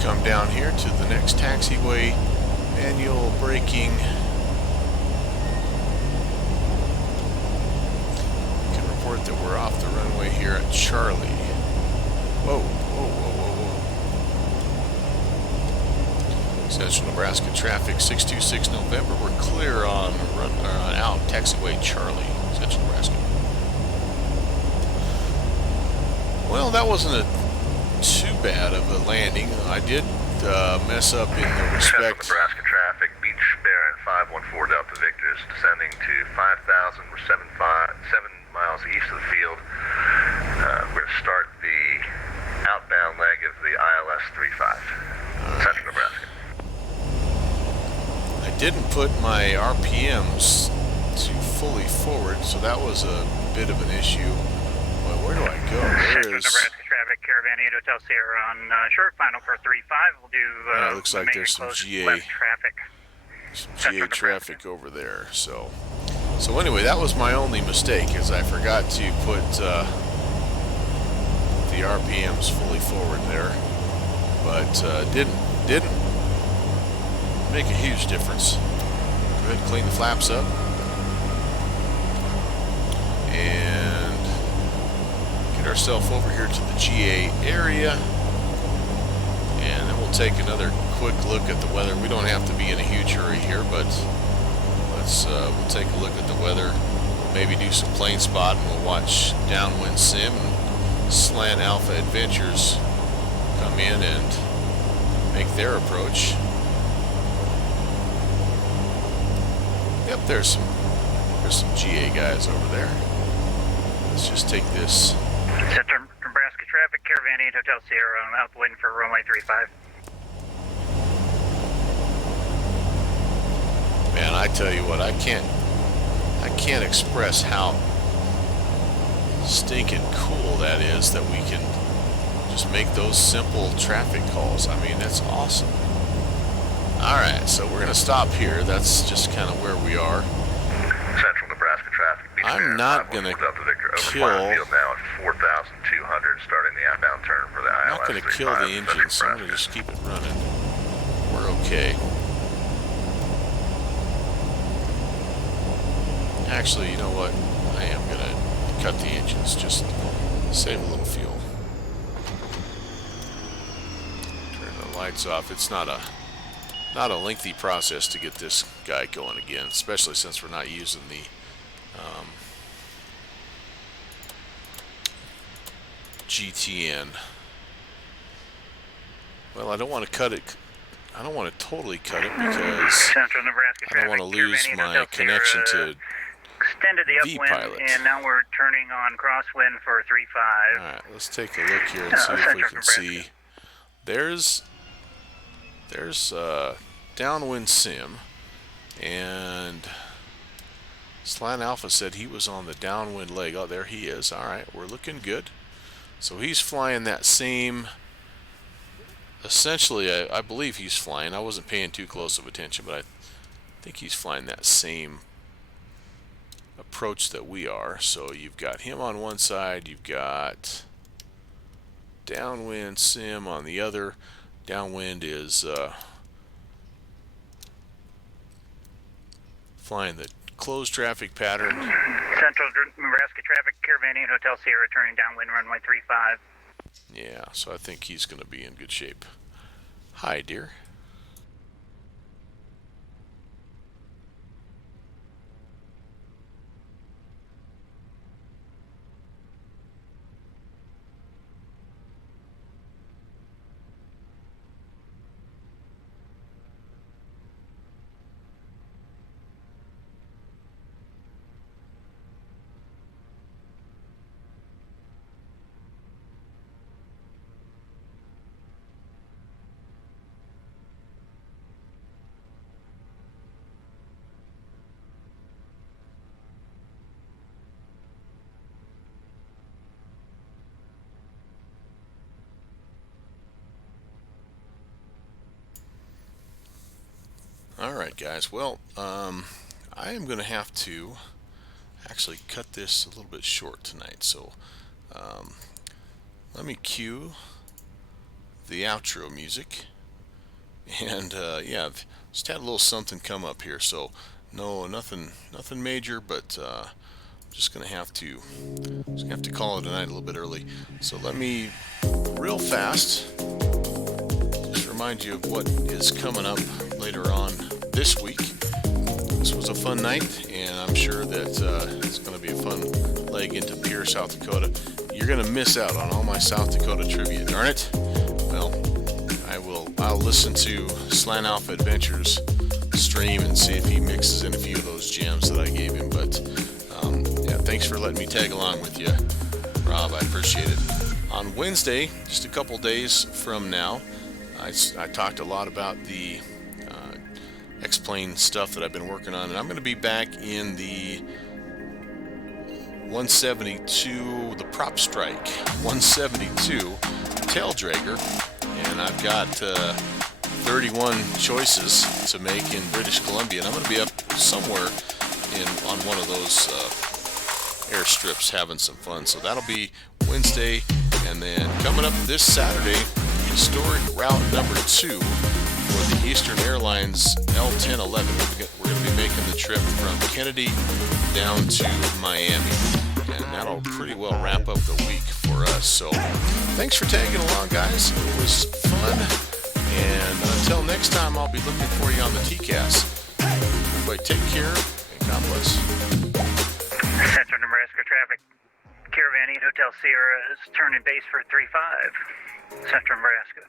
Come down here to the next taxiway, manual braking. Can report that we're off the runway here at Charlie. Whoa, whoa, whoa, whoa, whoa. Central Nebraska traffic, 626 November. We're clear on out taxiway Charlie, Central Nebraska. Well, that wasn't too bad of a landing. I did mess up in the respect. Central Nebraska traffic, Beach Barron 514 Delta Victor is descending to 5,000. We're 7 miles east of the field. We're going to start the outbound leg of the ILS 35. Central Nebraska. I didn't put my RPMs to fully forward, so that was a bit of an issue. But where do I go? Central Nebraska traffic, Caravan 8 Hotel Sierra on short final for 35. We'll do it looks like there's some GA left traffic. Some GA traffic over there. So anyway, that was my only mistake, is I forgot to put the RPMs fully forward there, but didn't make a huge difference. Go ahead and clean the flaps up, and ourselves over here to the GA area, and then we'll take another quick look at the weather. We don't have to be in a huge hurry here, but we'll take a look at the weather. We'll maybe do some plane spot, and we'll watch Downwind Sim and SlantAlphaAdventures come in and make their approach. Yep, there's some GA guys over there. Let's just take this. Central Nebraska traffic, Caravan 8 Hotel Sierra, I'm out waiting for runway 35. Man, I tell you what, I can't express how stinking cool that is that we can just make those simple traffic calls. I mean, that's awesome. Alright, so we're going to stop here. That's just kind of where we are. Central Nebraska traffic. I'm not going to kill... Field now at 4,200, starting the outbound turn for the I'm not going to kill the engine, so I'm going to just keep it running. We're okay. Actually, you know what? I am going to cut the engines, just save a little fuel. Turn the lights off. It's not a lengthy process to get this guy going again, especially since we're not using the GTN. Well, I don't want to cut it. I don't want to totally cut it because Central Nebraska I don't want to lose my connection to extended the upwind, V-pilot. and now we're turning on crosswind for 35. Alright, let's take a look here and see if we can see. There's Downwind Sim, and Slant Alpha said he was on the downwind leg. Oh, there he is. Alright, we're looking good. So he's flying that same, essentially, I believe he's flying. I wasn't paying too close of attention, but I think he's flying that same approach that we are. So you've got him on one side, you've got Downwind Sim on the other. Downwind is flying the closed traffic pattern. Central Nebraska traffic, Caravan 8 Hotel Sierra, turning downwind runway 35. Yeah, so I think he's going to be in good shape. Hi, dear. Alright guys, well, I am going to have to actually cut this a little bit short tonight, so let me cue the outro music, and yeah, I've just had a little something come up here, so no, nothing major, but I'm just going to have to call it a night a little bit early. So let me, real fast, just remind you of what is coming up later on this week. This was a fun night, and I'm sure that it's going to be a fun leg into Pierre, South Dakota. You're going to miss out on all my South Dakota trivia, darn it. Well, I'll listen to SlantAlphaAdventures stream and see if he mixes in a few of those gems that I gave him. But yeah, thanks for letting me tag along with you, Rob. I appreciate it. On Wednesday, just a couple days from now, I talked a lot about the X-Plane stuff that I've been working on, and I'm going to be back in the 172, the Prop Strike 172 tail dragger, and I've got 31 choices to make in British Columbia, and I'm going to be up somewhere on one of those airstrips having some fun. So that'll be Wednesday, and then coming up this Saturday, historic route number 2 for the Eastern Airlines L1011. We're going to be making the trip from Kennedy down to Miami, and that'll pretty well wrap up the week for us. So thanks for tagging along, guys. It was fun. And until next time, I'll be looking for you on the TCAS. Everybody take care and God bless. Central Nebraska traffic. Caravan 8 Hotel Sierra is turning base for 35. Central Nebraska.